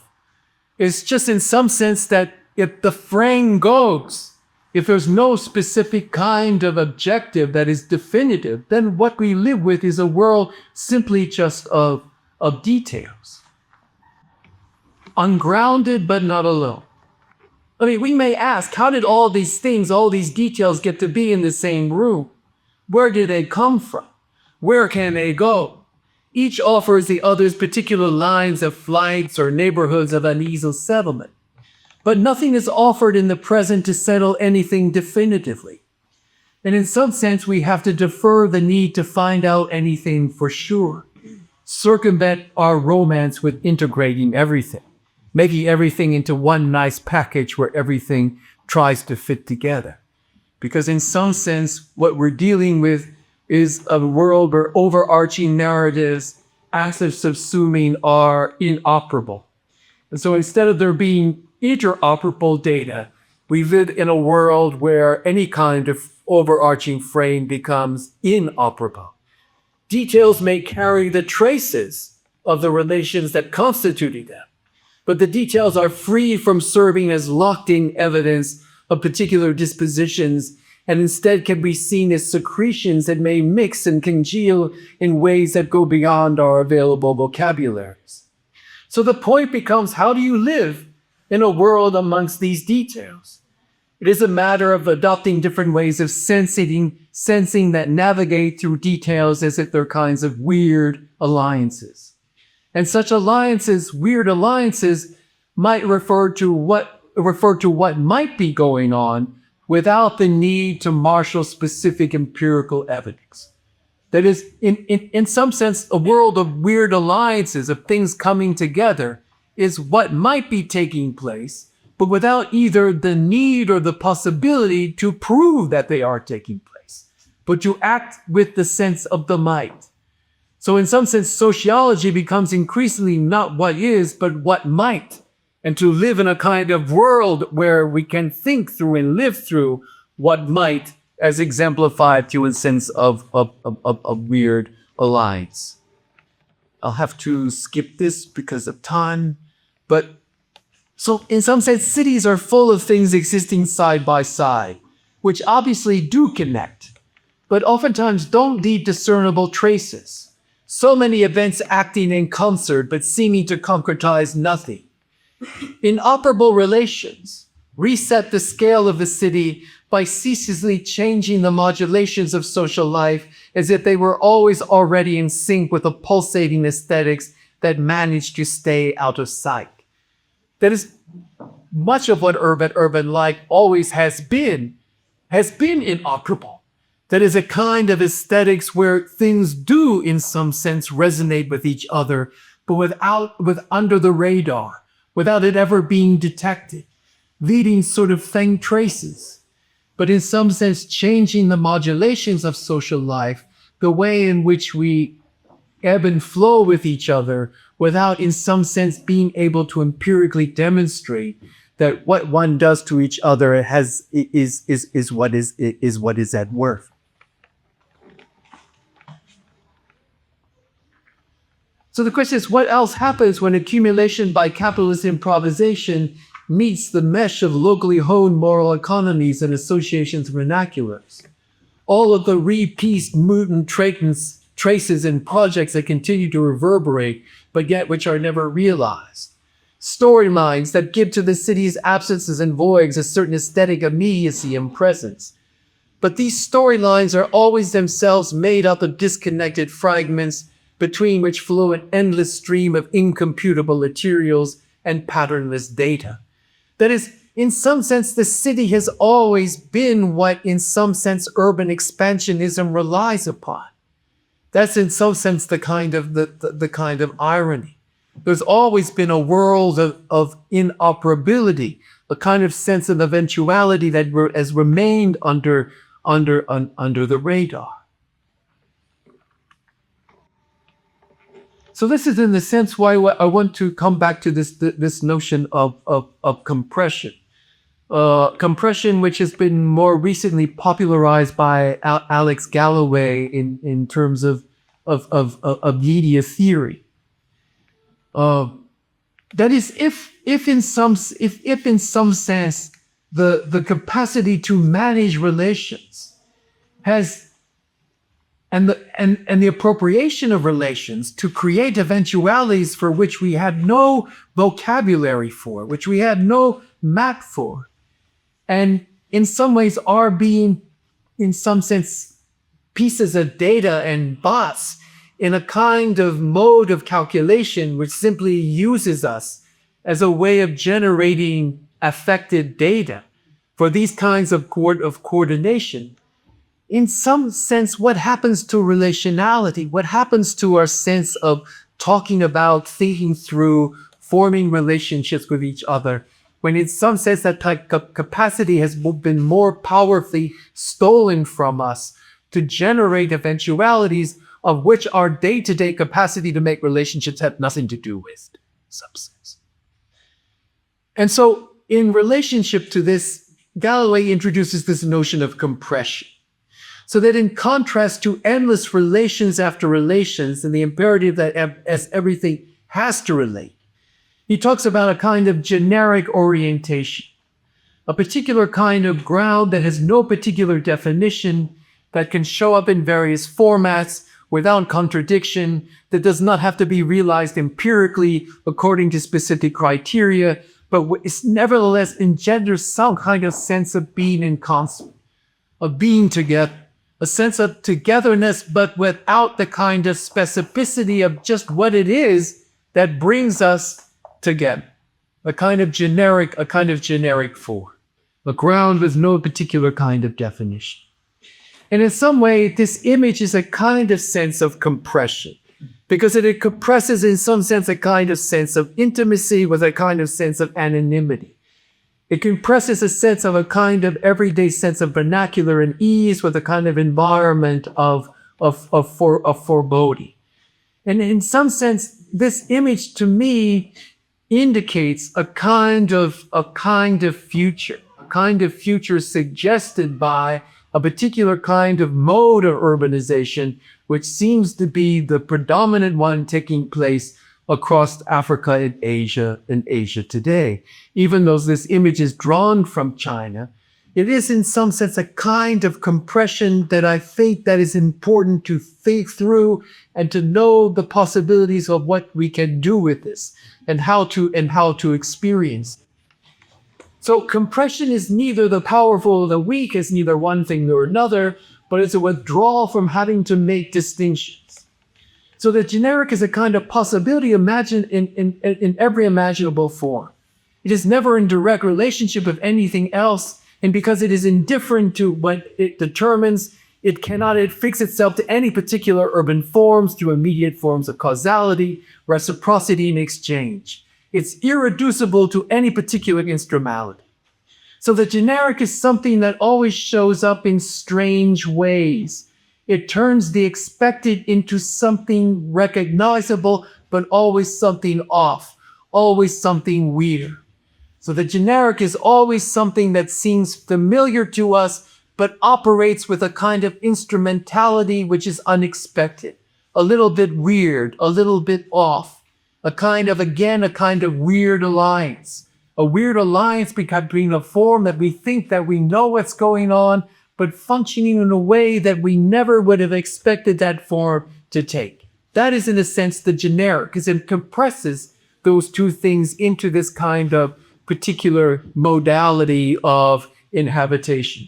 It's just in some sense that if the frame goes, if there's no specific kind of objective that is definitive, then what we live with is a world simply just of details. Ungrounded but not alone. I mean, we may ask, how did all these things, all these details get to be in the same room? Where did they come from? Where can they go? Each offers the other's particular lines of flights or neighborhoods of uneasy settlement. But nothing is offered in the present to settle anything definitively. And in some sense, we have to defer the need to find out anything for sure, circumvent our romance with integrating everything, making everything into one nice package where everything tries to fit together. Because in some sense, what we're dealing with is a world where overarching narratives, as they're subsuming, are inoperable. And so instead of there being interoperable data, we live in a world where any kind of overarching frame becomes inoperable. Details may carry the traces of the relations that constituted them, but the details are free from serving as locked-in evidence of particular dispositions, and instead can be seen as secretions that may mix and congeal in ways that go beyond our available vocabularies. So the point becomes, how do you live in a world amongst these details? It is a matter of adopting different ways of sensing that navigate through details as if they're kinds of weird alliances. And such alliances, weird alliances, might refer to what might be going on without the need to marshal specific empirical evidence. That is, in some sense, a world of weird alliances, of things coming together, is what might be taking place, but without either the need or the possibility to prove that they are taking place, but to act with the sense of the might. So in some sense, sociology becomes increasingly not what is, but what might. And to live in a kind of world where we can think through and live through what might, as exemplified through a sense of weird alliance. I'll have to skip this because of time, but so in some sense, cities are full of things existing side by side, which obviously do connect, but oftentimes don't leave discernible traces. So many events acting in concert, but seeming to concretize nothing. Inoperable relations reset the scale of the city by ceaselessly changing the modulations of social life as if they were always already in sync with the pulsating aesthetics that managed to stay out of sight. That is, much of what urban life always has been inoperable. That is a kind of aesthetics where things do, in some sense, resonate with each other, but under the radar, without it ever being detected, leaving sort of faint traces, but in some sense changing the modulations of social life, the way in which we ebb and flow with each other, without in some sense being able to empirically demonstrate that what one does to each other is what is at worth. So the question is, what else happens when accumulation by capitalist improvisation meets the mesh of locally honed moral economies and associations vernaculars? All of the re-pieced mutant traces and projects that continue to reverberate, but yet which are never realized. Storylines that give to the city's absences and voids a certain aesthetic immediacy and presence. But these storylines are always themselves made up of disconnected fragments between which flow an endless stream of incomputable materials and patternless data. That is, in some sense, the city has always been what, in some sense, urban expansionism relies upon. That's, in some sense, the kind of irony. There's always been a world of inoperability, a kind of sense of eventuality that has remained under the radar. So this is in the sense why I want to come back to this notion of compression. Compression, which has been more recently popularized by Alex Galloway in terms of media theory. That is, if in some sense the capacity to manage relations and the appropriation of relations to create eventualities for which we had no vocabulary for, which we had no map for, and in some ways are being, in some sense, pieces of data and bots in a kind of mode of calculation which simply uses us as a way of generating affected data for these kinds of coordination. In some sense, what happens to relationality? What happens to our sense of talking about, thinking through, forming relationships with each other, when in some sense that capacity has been more powerfully stolen from us to generate eventualities of which our day-to-day capacity to make relationships have nothing to do with, in some sense. And so, in relationship to this, Galloway introduces this notion of compression. So that in contrast to endless relations after relations and the imperative that as everything has to relate, he talks about a kind of generic orientation, a particular kind of ground that has no particular definition, that can show up in various formats without contradiction, that does not have to be realized empirically according to specific criteria, but it nevertheless engenders some kind of sense of being in concert, of being together, a sense of togetherness, but without the kind of specificity of just what it is that brings us together. A kind of generic form. A ground with no particular kind of definition. And in some way, this image is a kind of sense of compression, because it compresses in some sense a kind of sense of intimacy with a kind of sense of anonymity. It compresses a sense of a kind of everyday sense of vernacular and ease with a kind of environment of foreboding. And in some sense, this image to me indicates a kind of future suggested by a particular kind of mode of urbanization, which seems to be the predominant one taking place across Africa and Asia today. Even though this image is drawn from China, it is in some sense a kind of compression that I think that is important to think through and to know the possibilities of what we can do with this and how to experience it. So compression is neither the powerful or the weak, it's neither one thing nor another, but it's a withdrawal from having to make distinctions. So the generic is a kind of possibility imagined in every imaginable form. It is never in direct relationship with anything else, and because it is indifferent to what it determines, it cannot fix itself to any particular urban forms through immediate forms of causality, reciprocity, and exchange. It's irreducible to any particular instrumentality. So the generic is something that always shows up in strange ways. It turns the expected into something recognizable, but always something off, always something weird. So the generic is always something that seems familiar to us, but operates with a kind of instrumentality which is unexpected, a little bit weird, a little bit off, a kind of weird alliance. A weird alliance between a form that we think that we know what's going on, but functioning in a way that we never would have expected that form to take. That is, in a sense, the generic, because it compresses those two things into this kind of particular modality of inhabitation.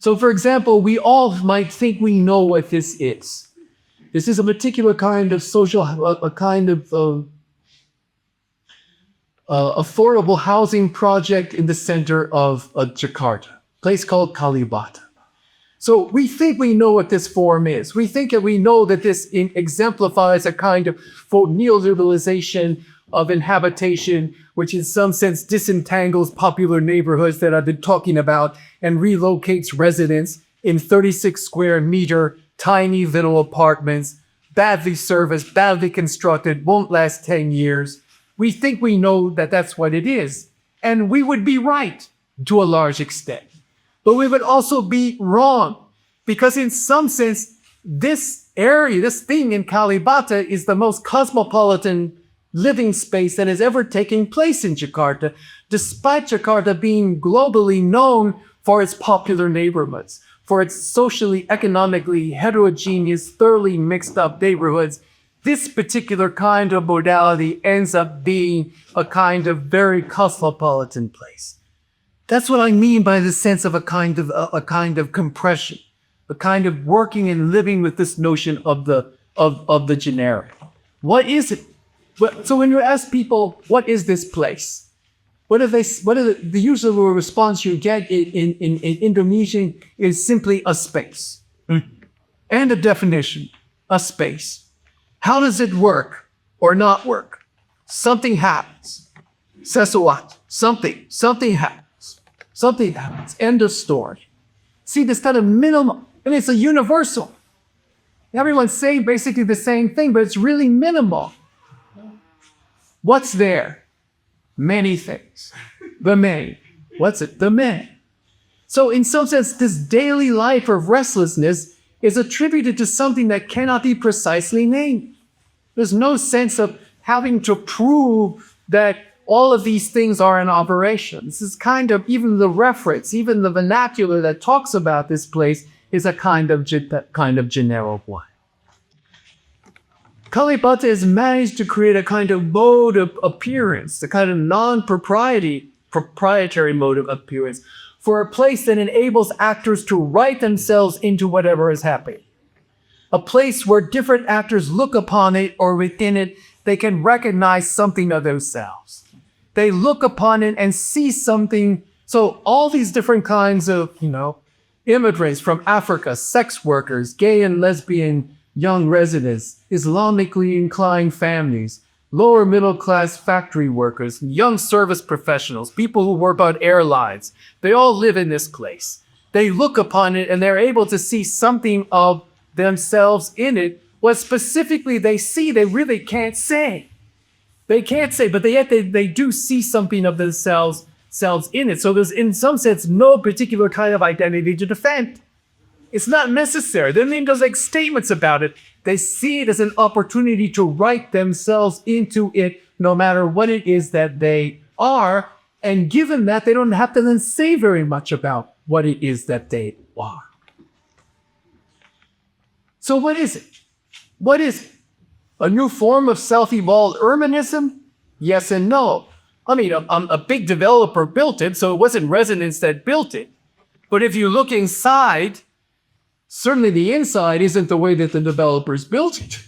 So, for example, we all might think we know what this is. This is a particular kind of affordable housing project in the center of Jakarta, a place called Kalibata. So we think we know what this form is. We think that we know that this exemplifies a kind of neoliberalization of inhabitation, which in some sense disentangles popular neighborhoods that I've been talking about and relocates residents in 36 square meter, tiny little apartments, badly serviced, badly constructed, won't last 10 years. We think we know that that's what it is. And we would be right to a large extent. But we would also be wrong, because in some sense, this area, this thing in Kalibata is the most cosmopolitan living space that has ever taken place in Jakarta, despite Jakarta being globally known for its popular neighborhoods, for its socially, economically heterogeneous, thoroughly mixed up neighborhoods. This particular kind of modality ends up being a kind of very cosmopolitan place. That's what I mean by the sense of a kind of compression, a kind of working and living with this notion of the generic. What is it? So when you ask people, what is this place? The usual response you get in Indonesian is simply a space. And a definition, a space. How does it work or not work? Something happens. Sesuatu. Something happens. Something happens. End of story. See, this kind of minimal, and it's a universal. Everyone's saying basically the same thing, but it's really minimal. What's there? Many things. The many. What's it? The many. So in some sense, this daily life of restlessness is attributed to something that cannot be precisely named. There's no sense of having to prove that all of these things are in operation. This is kind of, even the reference, even the vernacular that talks about this place is a kind of generic one. Kalibata has managed to create a kind of mode of appearance, a kind of proprietary mode of appearance for a place that enables actors to write themselves into whatever is happening. A place where different actors look upon it or within it, they can recognize something of themselves. They look upon it and see something. So all these different kinds of, immigrants from Africa, sex workers, gay and lesbian young residents, Islamically inclined families, lower middle class factory workers, young service professionals, people who work on airlines, they all live in this place. They look upon it and they're able to see something of themselves in it. What specifically they see, they really can't say. They can't say, but yet they do see something of themselves in it. So there's, in some sense, no particular kind of identity to defend. It's not necessary. They don't even make statements about it. They see it as an opportunity to write themselves into it, no matter what it is that they are. And given that, they don't have to then say very much about what it is that they are. So what is it? What is it? A new form of self-evolved urbanism? Yes and no. I mean, a big developer built it, so it wasn't residents that built it. But if you look inside, certainly the inside isn't the way that the developers built it.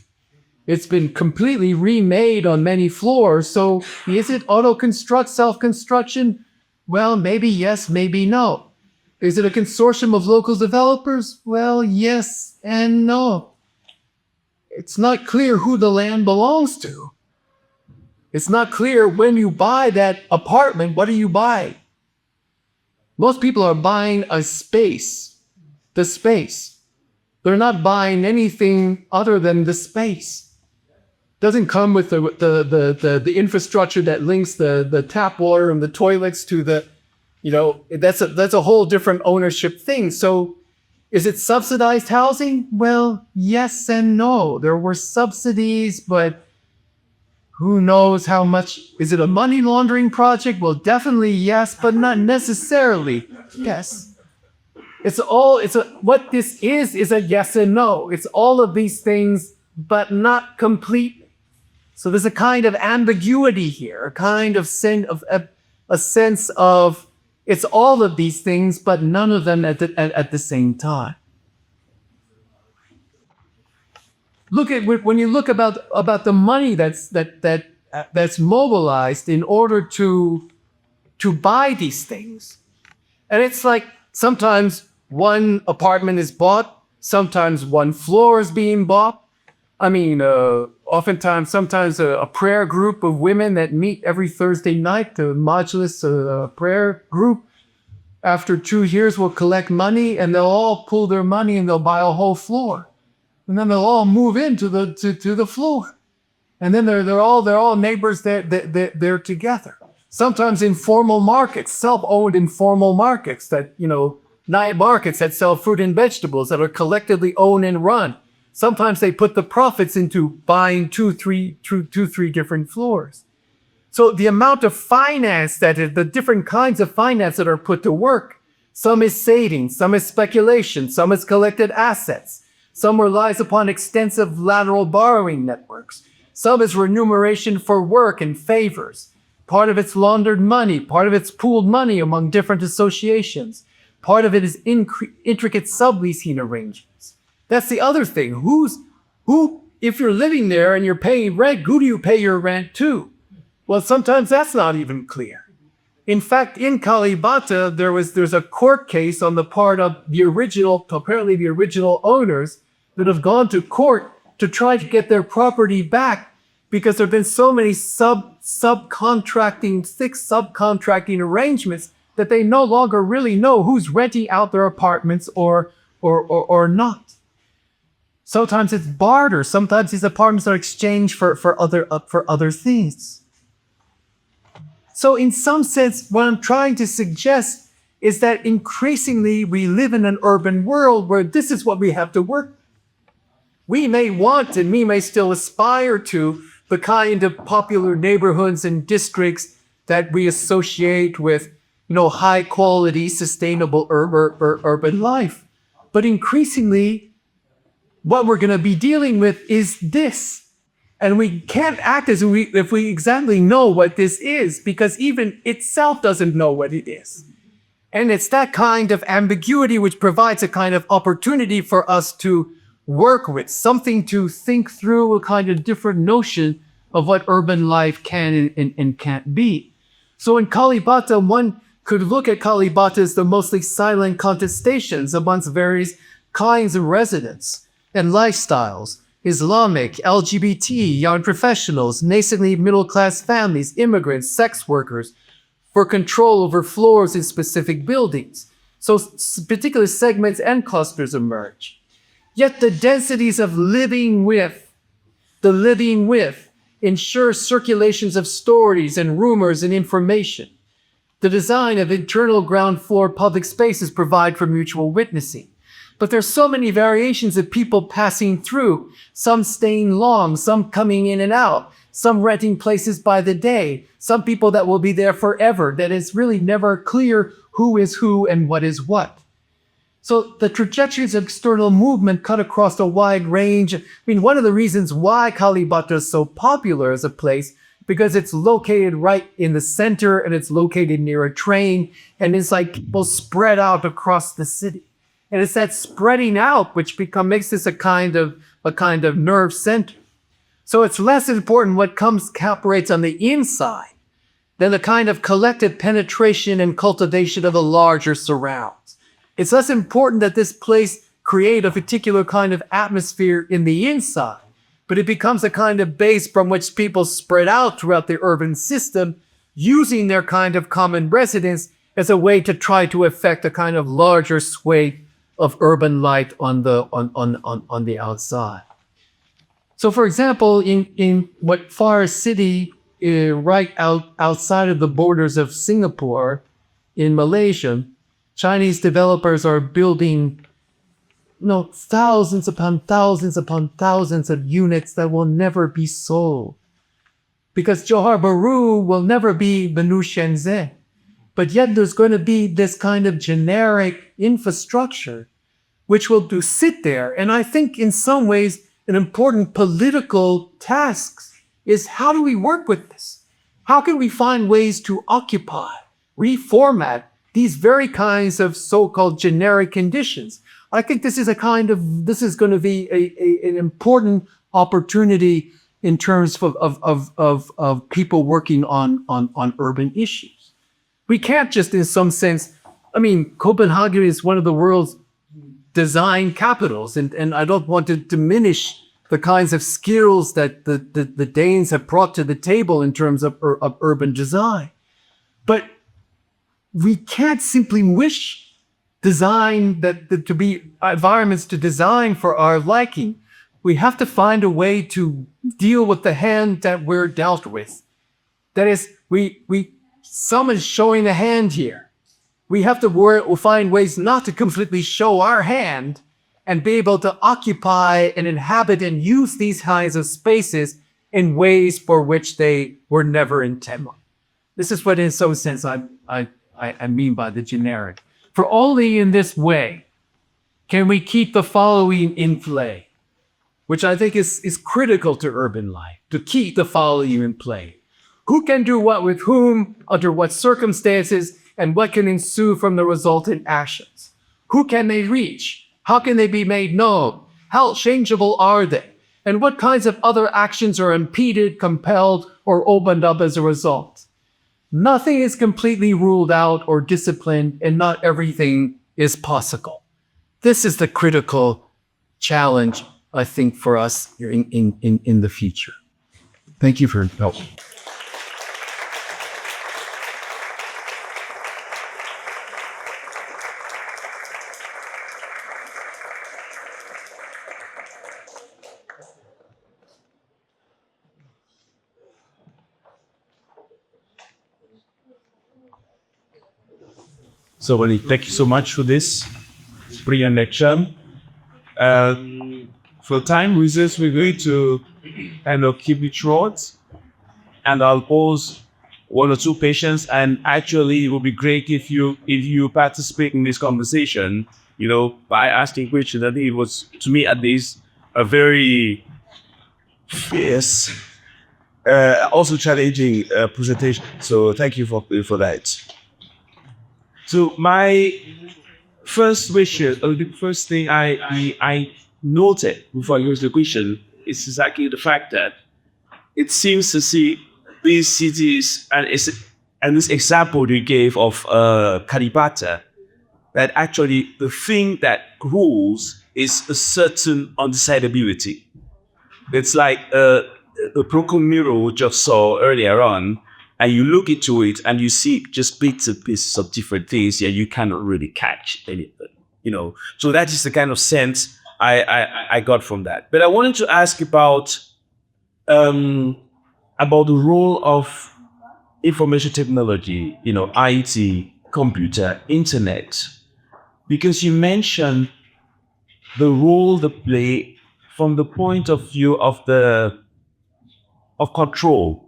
It's been completely remade on many floors. So is it auto-construct, self-construction? Well, maybe yes, maybe no. Is it a consortium of local developers? Well, yes and no. It's not clear who the land belongs to. It's not clear when you buy that apartment, what do you buy? Most people are buying a space, the space. They're not buying anything other than the space. Doesn't come with the infrastructure that links the tap water and the toilets to the, that's a whole different ownership thing. So is it subsidized housing? Well, yes and no. There were subsidies, but who knows how much? Is it a money laundering project? Well, definitely yes, but not necessarily yes. What this is a yes and no. It's all of these things, but not complete. So there's a kind of ambiguity here, a kind of sense of it's all of these things, but none of them at the same time. Look at when you look about the money that's mobilized in order to buy these things, and it's like sometimes one apartment is bought, sometimes one floor is being bought. I mean, sometimes a prayer group of women that meet every Thursday night, the Majlis prayer group, after 2 years will collect money and they'll all pull their money and they'll buy a whole floor. And then they'll all move into the floor. And then they're all neighbors they're together. Sometimes informal markets, self-owned informal markets night markets that sell fruit and vegetables that are collectively owned and run. Sometimes they put the profits into buying two, three different floors. So the amount of finance the different kinds of finance that are put to work, some is saving, some is speculation, some is collected assets, some relies upon extensive lateral borrowing networks, some is remuneration for work and favors. Part of it's laundered money, part of it's pooled money among different associations. Part of it is intricate subleasing arrangements. That's the other thing. If you're living there and you're paying rent, who do you pay your rent to? Well, sometimes that's not even clear. In fact, in Kalibata, there's a court case on the part of apparently the original owners that have gone to court to try to get their property back because there have been so many subcontracting arrangements that they no longer really know who's renting out their apartments or not. Sometimes it's barter. Sometimes these apartments are exchanged for other things. So in some sense, what I'm trying to suggest is that increasingly we live in an urban world where this is what we have to work with. We may want and we may still aspire to the kind of popular neighborhoods and districts that we associate with, high quality, sustainable urban life. But increasingly, what we're going to be dealing with is this. And we can't act as if we exactly know what this is, because even itself doesn't know what it is. And it's that kind of ambiguity which provides a kind of opportunity for us to work with, something to think through, a kind of different notion of what urban life can and can't be. So in Kalibata, one could look at Kalibata as the mostly silent contestations amongst various kinds of residents and lifestyles. Islamic, LGBT, young professionals, nascently middle-class families, immigrants, sex workers, for control over floors in specific buildings. So particular segments and clusters emerge. Yet the densities of living with ensure circulations of stories and rumors and information. The design of internal ground floor public spaces provide for mutual witnessing. But there's so many variations of people passing through, some staying long, some coming in and out, some renting places by the day, some people that will be there forever, that it's really never clear who is who and what is what. So the trajectories of external movement cut across a wide range. One of the reasons why Kalibata is so popular as a place, because it's located right in the center and it's located near a train, and it's like people spread out across the city. And it's that spreading out which makes this a kind of nerve center. So it's less important what operates on the inside than the kind of collective penetration and cultivation of the larger surrounds. It's less important that this place create a particular kind of atmosphere in the inside, but it becomes a kind of base from which people spread out throughout the urban system, using their kind of common residence as a way to try to affect a kind of larger swathe of urban light on the outside. So, for example, in what Far City, right outside of the borders of Singapore, in Malaysia, Chinese developers are building, thousands upon thousands of units that will never be sold, because Johor Bahru will never be the new Shenzhen. But yet there's going to be this kind of generic infrastructure which will sit there. And I think in some ways an important political task is, how do we work with this? How can we find ways to occupy, reformat these very kinds of so-called generic conditions? I think this is going to be an important opportunity in terms of people working on urban issues. We can't just, in some sense, Copenhagen is one of the world's design capitals, and I don't want to diminish the kinds of skills that the Danes have brought to the table in terms of urban design. But we can't simply wish design to be environments to design for our liking. We have to find a way to deal with the hand that we're dealt with. That is, someone's showing a hand here. We have to find ways not to completely show our hand and be able to occupy and inhabit and use these kinds of spaces in ways for which they were never intended. This is what in some sense I mean by the generic. For only in this way can we keep the following in play, which I think is critical to urban life, to keep the following in play. Who can do what with whom, under what circumstances, and what can ensue from the resultant actions? Who can they reach? How can they be made known? How changeable are they? And what kinds of other actions are impeded, compelled, or opened up as a result? Nothing is completely ruled out or disciplined, and not everything is possible. This is the critical challenge, I think, for us in the future. Thank you for your help. So, thank you so much for this brilliant lecture. For time reasons, we're going to kind of keep it short, and I'll pose one or two questions. And actually, it would be great if you participate in this conversation, by asking questions. I think it was, to me at least, a very fierce, also challenging presentation. So, thank you for that. So my first question, or the first thing I noted before I use the question is exactly the fact that it seems to see these cities and this example you gave of Kalibata, that actually the thing that rules is a certain undecidability. It's like the Procol mirror we just saw earlier on, and you look into it and you see just bits and pieces of different things, you cannot really catch anything, So that is the kind of sense I got from that. But I wanted to ask about the role of information technology, IT, computer, internet, because you mentioned the role they play from the point of view of control,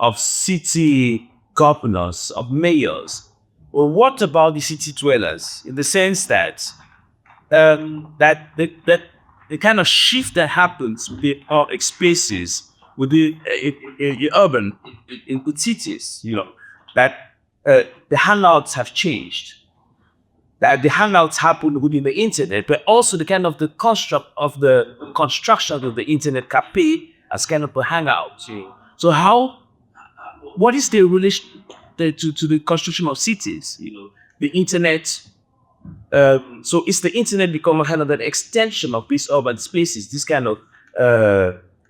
of city governors, of mayors. Well, what about the city dwellers, in the sense that the kind of shift that happens with the spaces with the urban in cities, that the handouts have changed, that the handouts happen within the internet, but also the kind of the construction of the internet cafe as kind of a hangout. So what is the relation to the construction of cities? The internet. So is the internet become a kind of an extension of these urban spaces? This kind of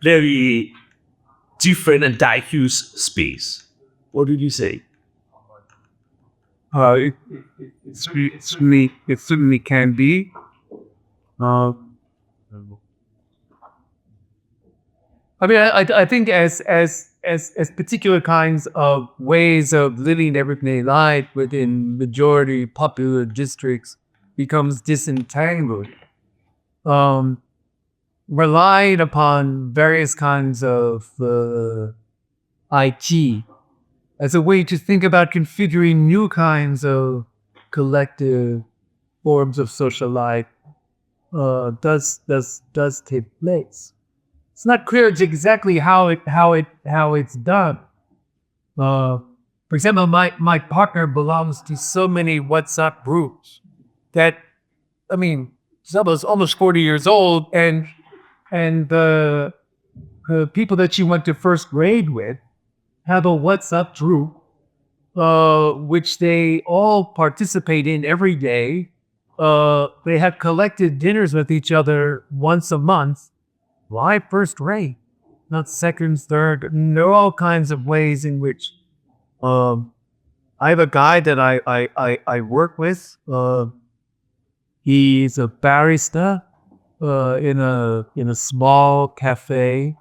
very different and diffuse space. What did you say? It certainly can be. I mean, I think as particular kinds of ways of living everyday life within majority popular districts becomes disentangled, relying upon various kinds of IT as a way to think about configuring new kinds of collective forms of social life does take place. It's not clear exactly how it's done. For example, my partner belongs to so many WhatsApp groups that, I mean, Zaba's almost 40 years old, and the people that she went to first grade with have a WhatsApp group, which they all participate in every day. They have collected dinners with each other once a month. Why first rate, not second, third? There are all kinds of ways in which I have a guy that I work with. He's a barista in a small cafe.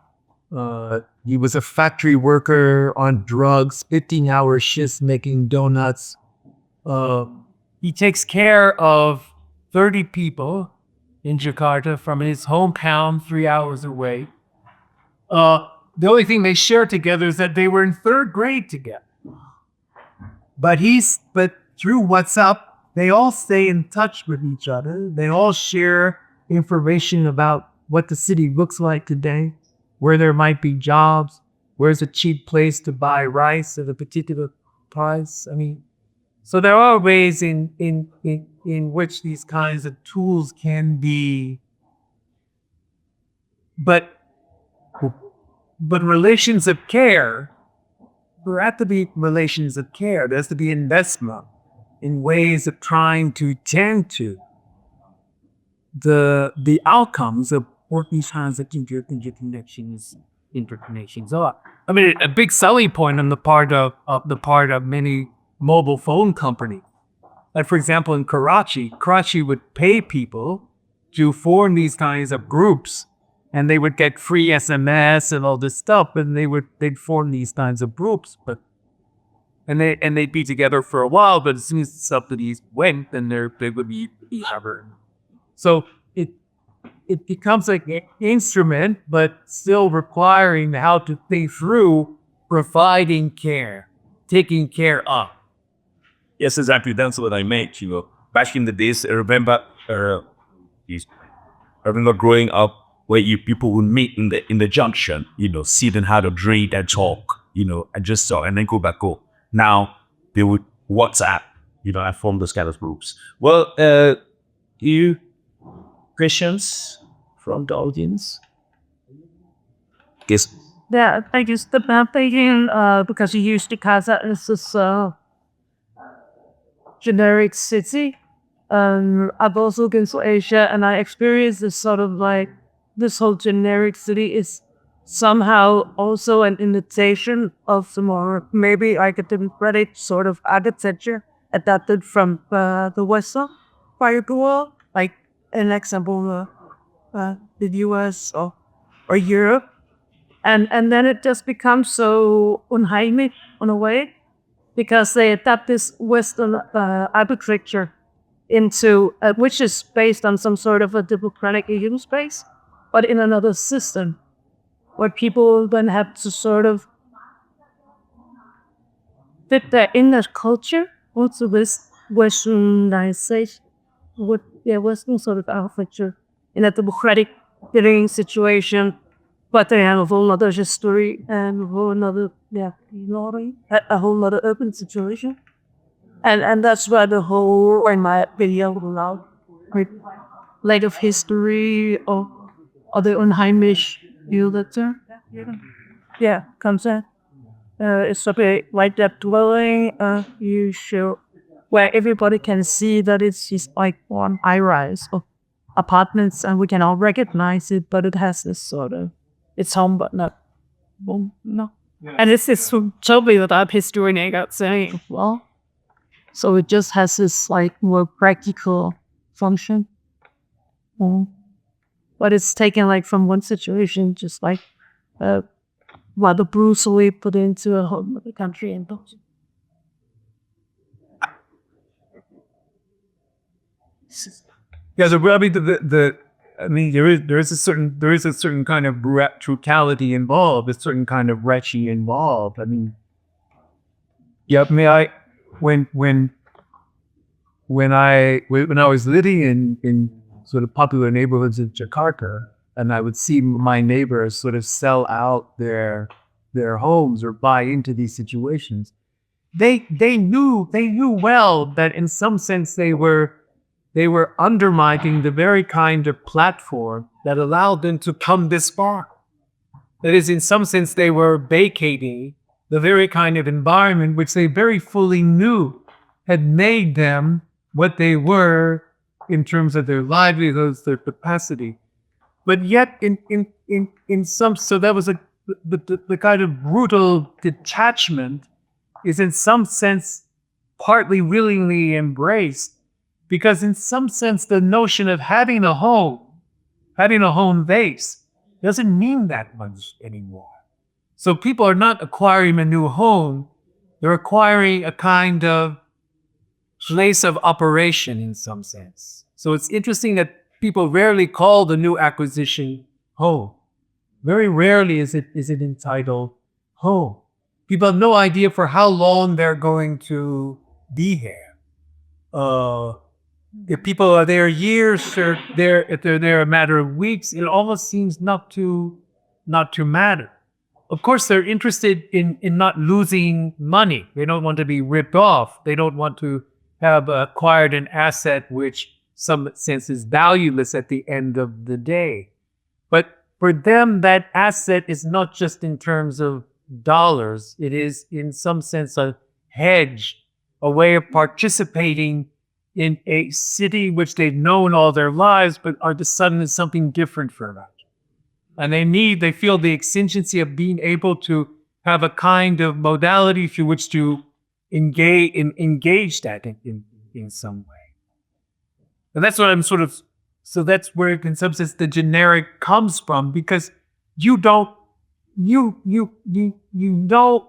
He was a factory worker on drugs, 15-hour shifts making donuts. He takes care of 30 people in Jakarta from his hometown 3 hours away. The only thing they share together is that they were in third grade together. But through WhatsApp, they all stay in touch with each other. They all share information about what the city looks like today, where there might be jobs, where's a cheap place to buy rice at a particular price. I mean, so there are ways in which these kinds of tools can be, but relations of care, there have to be relations of care. There has to be investment in ways of trying to tend to the outcomes of what these kinds of interconnections are. I mean, a big selling point on the part of many mobile phone companies. Like, for example, in Karachi would pay people to form these kinds of groups, and they would get free SMS and all this stuff, and they'd form these kinds of groups, and they'd be together for a while, but as soon as the subsidies went, then they would be covered. So it becomes like an instrument, but still requiring how to think through providing care, taking care of. Yes, exactly. That's what I meant. Back in the days, I remember growing up where people would meet in the junction, sit and have a drink and talk, and just talk and then go back home. Now they would WhatsApp, and form those kind of groups. Well, you questions from the audience? Yes. Yeah, I guess the map thinking, because you used Casa as this generic city. I've also been to Asia, and I experienced this sort of like this whole generic city is somehow also an imitation of the more maybe democratic sort of architecture adapted from the Western part of the world, like an example, the US or Europe. And then it just becomes so unheimlich in a way, because they adapt this Western architecture into, which is based on some sort of a democratic EU space, but in another system, where people then have to sort of fit their inner culture also with Westernization, with Western sort of architecture in a democratic living situation. But they have a whole other history and a whole other, a whole other urban situation. And that's why the whole, in my video, like of history or the unheimlich view that there. Yeah, comes in. It's a bit like that dwelling, you show, where everybody can see that it's just like one high-rise of apartments, and we can all recognize it, but it has this sort of, it's home, but not home, no. Yeah. And it's this totally without history and got saying, well, so it just has this like more practical function. But it's taken like from one situation, just like rather brutally put into a whole other country and those. Yeah, so I mean, there is a certain kind of brutality involved, a certain kind of wretching involved. I mean, yeah. When I was living in sort of popular neighborhoods in Jakarta, and I would see my neighbors sort of sell out their homes or buy into these situations, they knew well that in some sense they were undermining the very kind of platform that allowed them to come this far. That is, in some sense, they were vacating the very kind of environment which they very fully knew had made them what they were in terms of their livelihoods, their capacity. But yet, in some, so that was the kind of brutal detachment is in some sense partly willingly embraced. Because in some sense, the notion of having a home base, doesn't mean that much anymore. So people are not acquiring a new home, they're acquiring a kind of place of operation in some sense. So it's interesting that people rarely call the new acquisition home. Very rarely is it entitled home. People have no idea for how long they're going to be here. If people are there years or if they're there a matter of weeks, it almost seems not to matter. Of course, they're interested in not losing money. They don't want to be ripped off. They don't want to have acquired an asset which some sense is valueless at the end of the day. But for them, that asset is not just in terms of dollars. It is in some sense a hedge, a way of participating in a city which they've known all their lives, but are suddenly something different for them. And they feel the exigency of being able to have a kind of modality through which to engage that in some way. And that's what I'm so that's where in some sense the generic comes from, because you know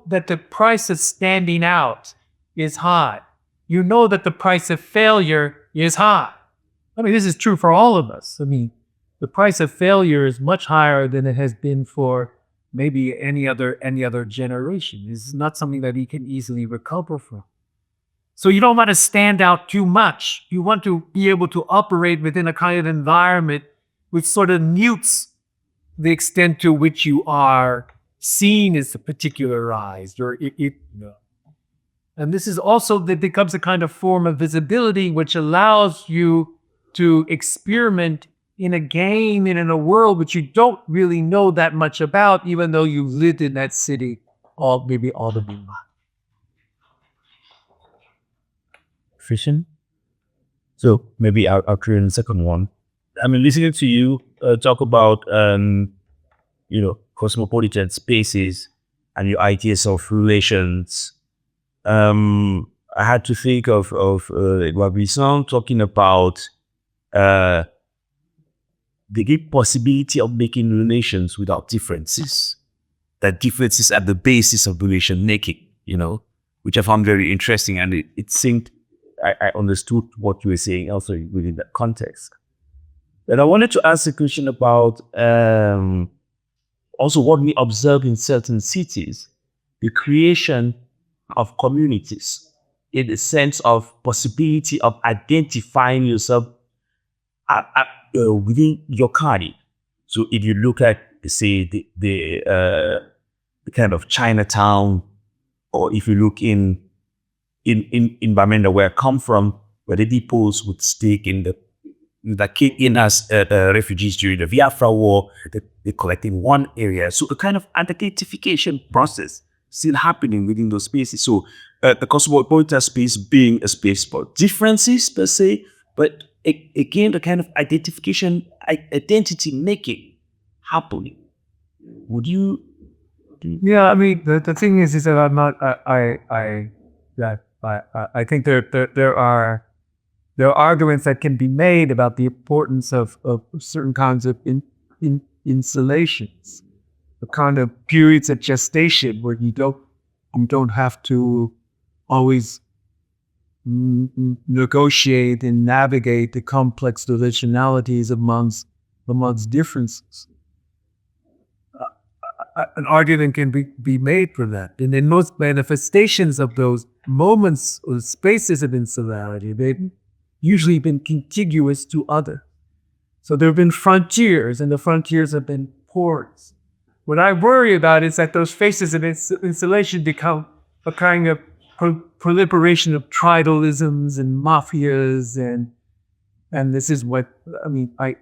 that the price of standing out is high. You know that the price of failure is high. I mean, this is true for all of us. I mean, the price of failure is much higher than it has been for maybe any other generation. This is not something that we can easily recover from. So you don't want to stand out too much. You want to be able to operate within a kind of environment which sort of mutes the extent to which you are seen as particularized or and this is also that becomes a kind of form of visibility which allows you to experiment in a game and in a world which you don't really know that much about, even though you lived in that city all of your life. Fission. So maybe I'll create a second one. I mean, listening to you talk about cosmopolitan spaces and your ideas of relations. I had to think of Edouard talking about the great possibility of making relations without differences. That differences at the basis of relation making, which I found very interesting, and it seemed I understood what you were saying also within that context. But I wanted to ask a question about also what we observe in certain cities, the creation of communities in the sense of possibility of identifying yourself within your kind. So if you look at, say, the kind of Chinatown, or if you look in Bamenda, where I come from, where the depots would stick that came in as refugees during the Biafra War, they collect in one area. So a kind of identification process still happening within those spaces. So the cosmopolitan space being a space for differences per se, but again, the kind of identity making happening. Would you? Yeah, I mean, the thing is that I'm not. I think there are arguments that can be made about the importance of certain kinds of installations, the kind of periods of gestation where you don't have to always negotiate and navigate the complex relationalities amongst differences. An argument can be made for that. And in most manifestations of those moments or spaces of insularity, they've usually been contiguous to others. So there have been frontiers, and the frontiers have been ports. What I worry about is that those spaces of insulation become a kind of proliferation of tribalisms and mafias, and this is what, I mean, I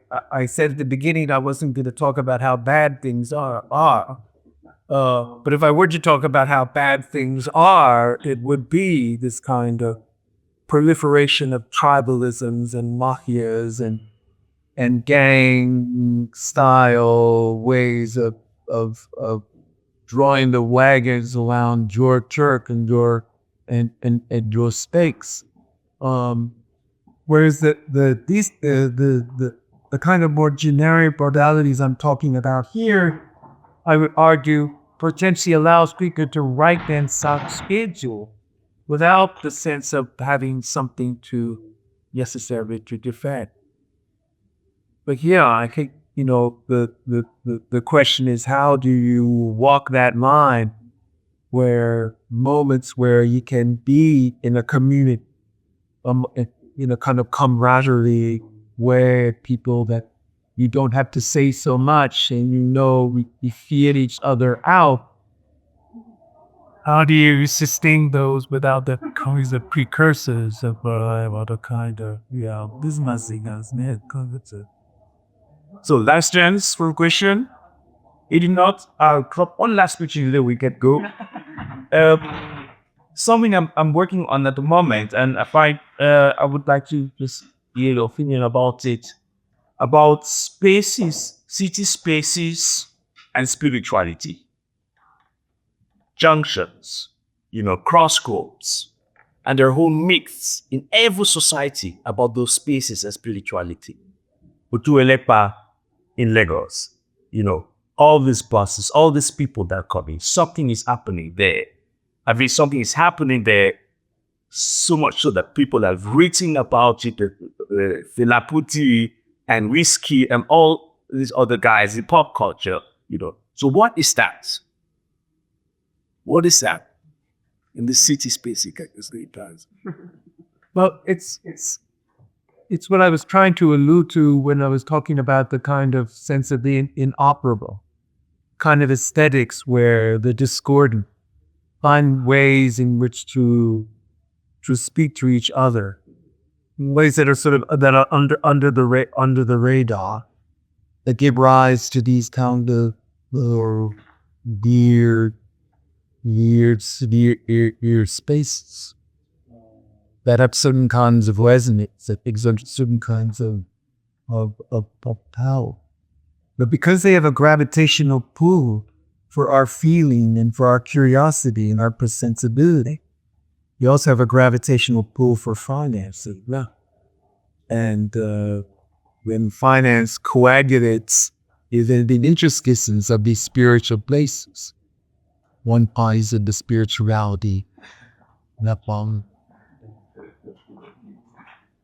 said at the beginning I wasn't going to talk about how bad things are. But if I were to talk about how bad things are, it would be this kind of proliferation of tribalisms and mafias and gang style ways of drawing the wagons around your Turk and your stakes. Whereas the kind of more generic modalities I'm talking about here, I would argue, potentially allows people to write and schedule without the sense of having something to necessarily to defend. But yeah, I think the question is, how do you walk that line where moments where you can be in a community, in a kind of camaraderie where people that you don't have to say so much and we feel each other out. How do you sustain those without the kinds of precursors of other kind of business? So last chance for a question. If not, I'll drop one last question that we can go. Something I'm working on at the moment, and I would like to just hear your opinion about it. About spaces, city spaces, and spirituality. Junctions, crossroads, and their whole mix in every society about those spaces and spirituality. Utuelepa in Lagos, all these buses, all these people that are coming, something is happening there. I mean, something is happening there so much so that people have written about it, Fela Kuti and Whiskey and all these other guys in pop culture, So what is that? What is that in the city space? Well, it's what I was trying to allude to when I was talking about the kind of sense of the inoperable, kind of aesthetics where the discordant find ways in which to speak to each other, in ways that are sort of under the radar, that give rise to these kind of weird spaces that have certain kinds of resonance, that exert certain kinds of power. But because they have a gravitational pull for our feeling and for our curiosity and our sensibility, you also have a gravitational pull for finance. And when finance coagulates even the intricacies of these spiritual places, one finds in the spirituality.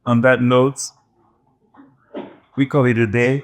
On that note, we call it a day.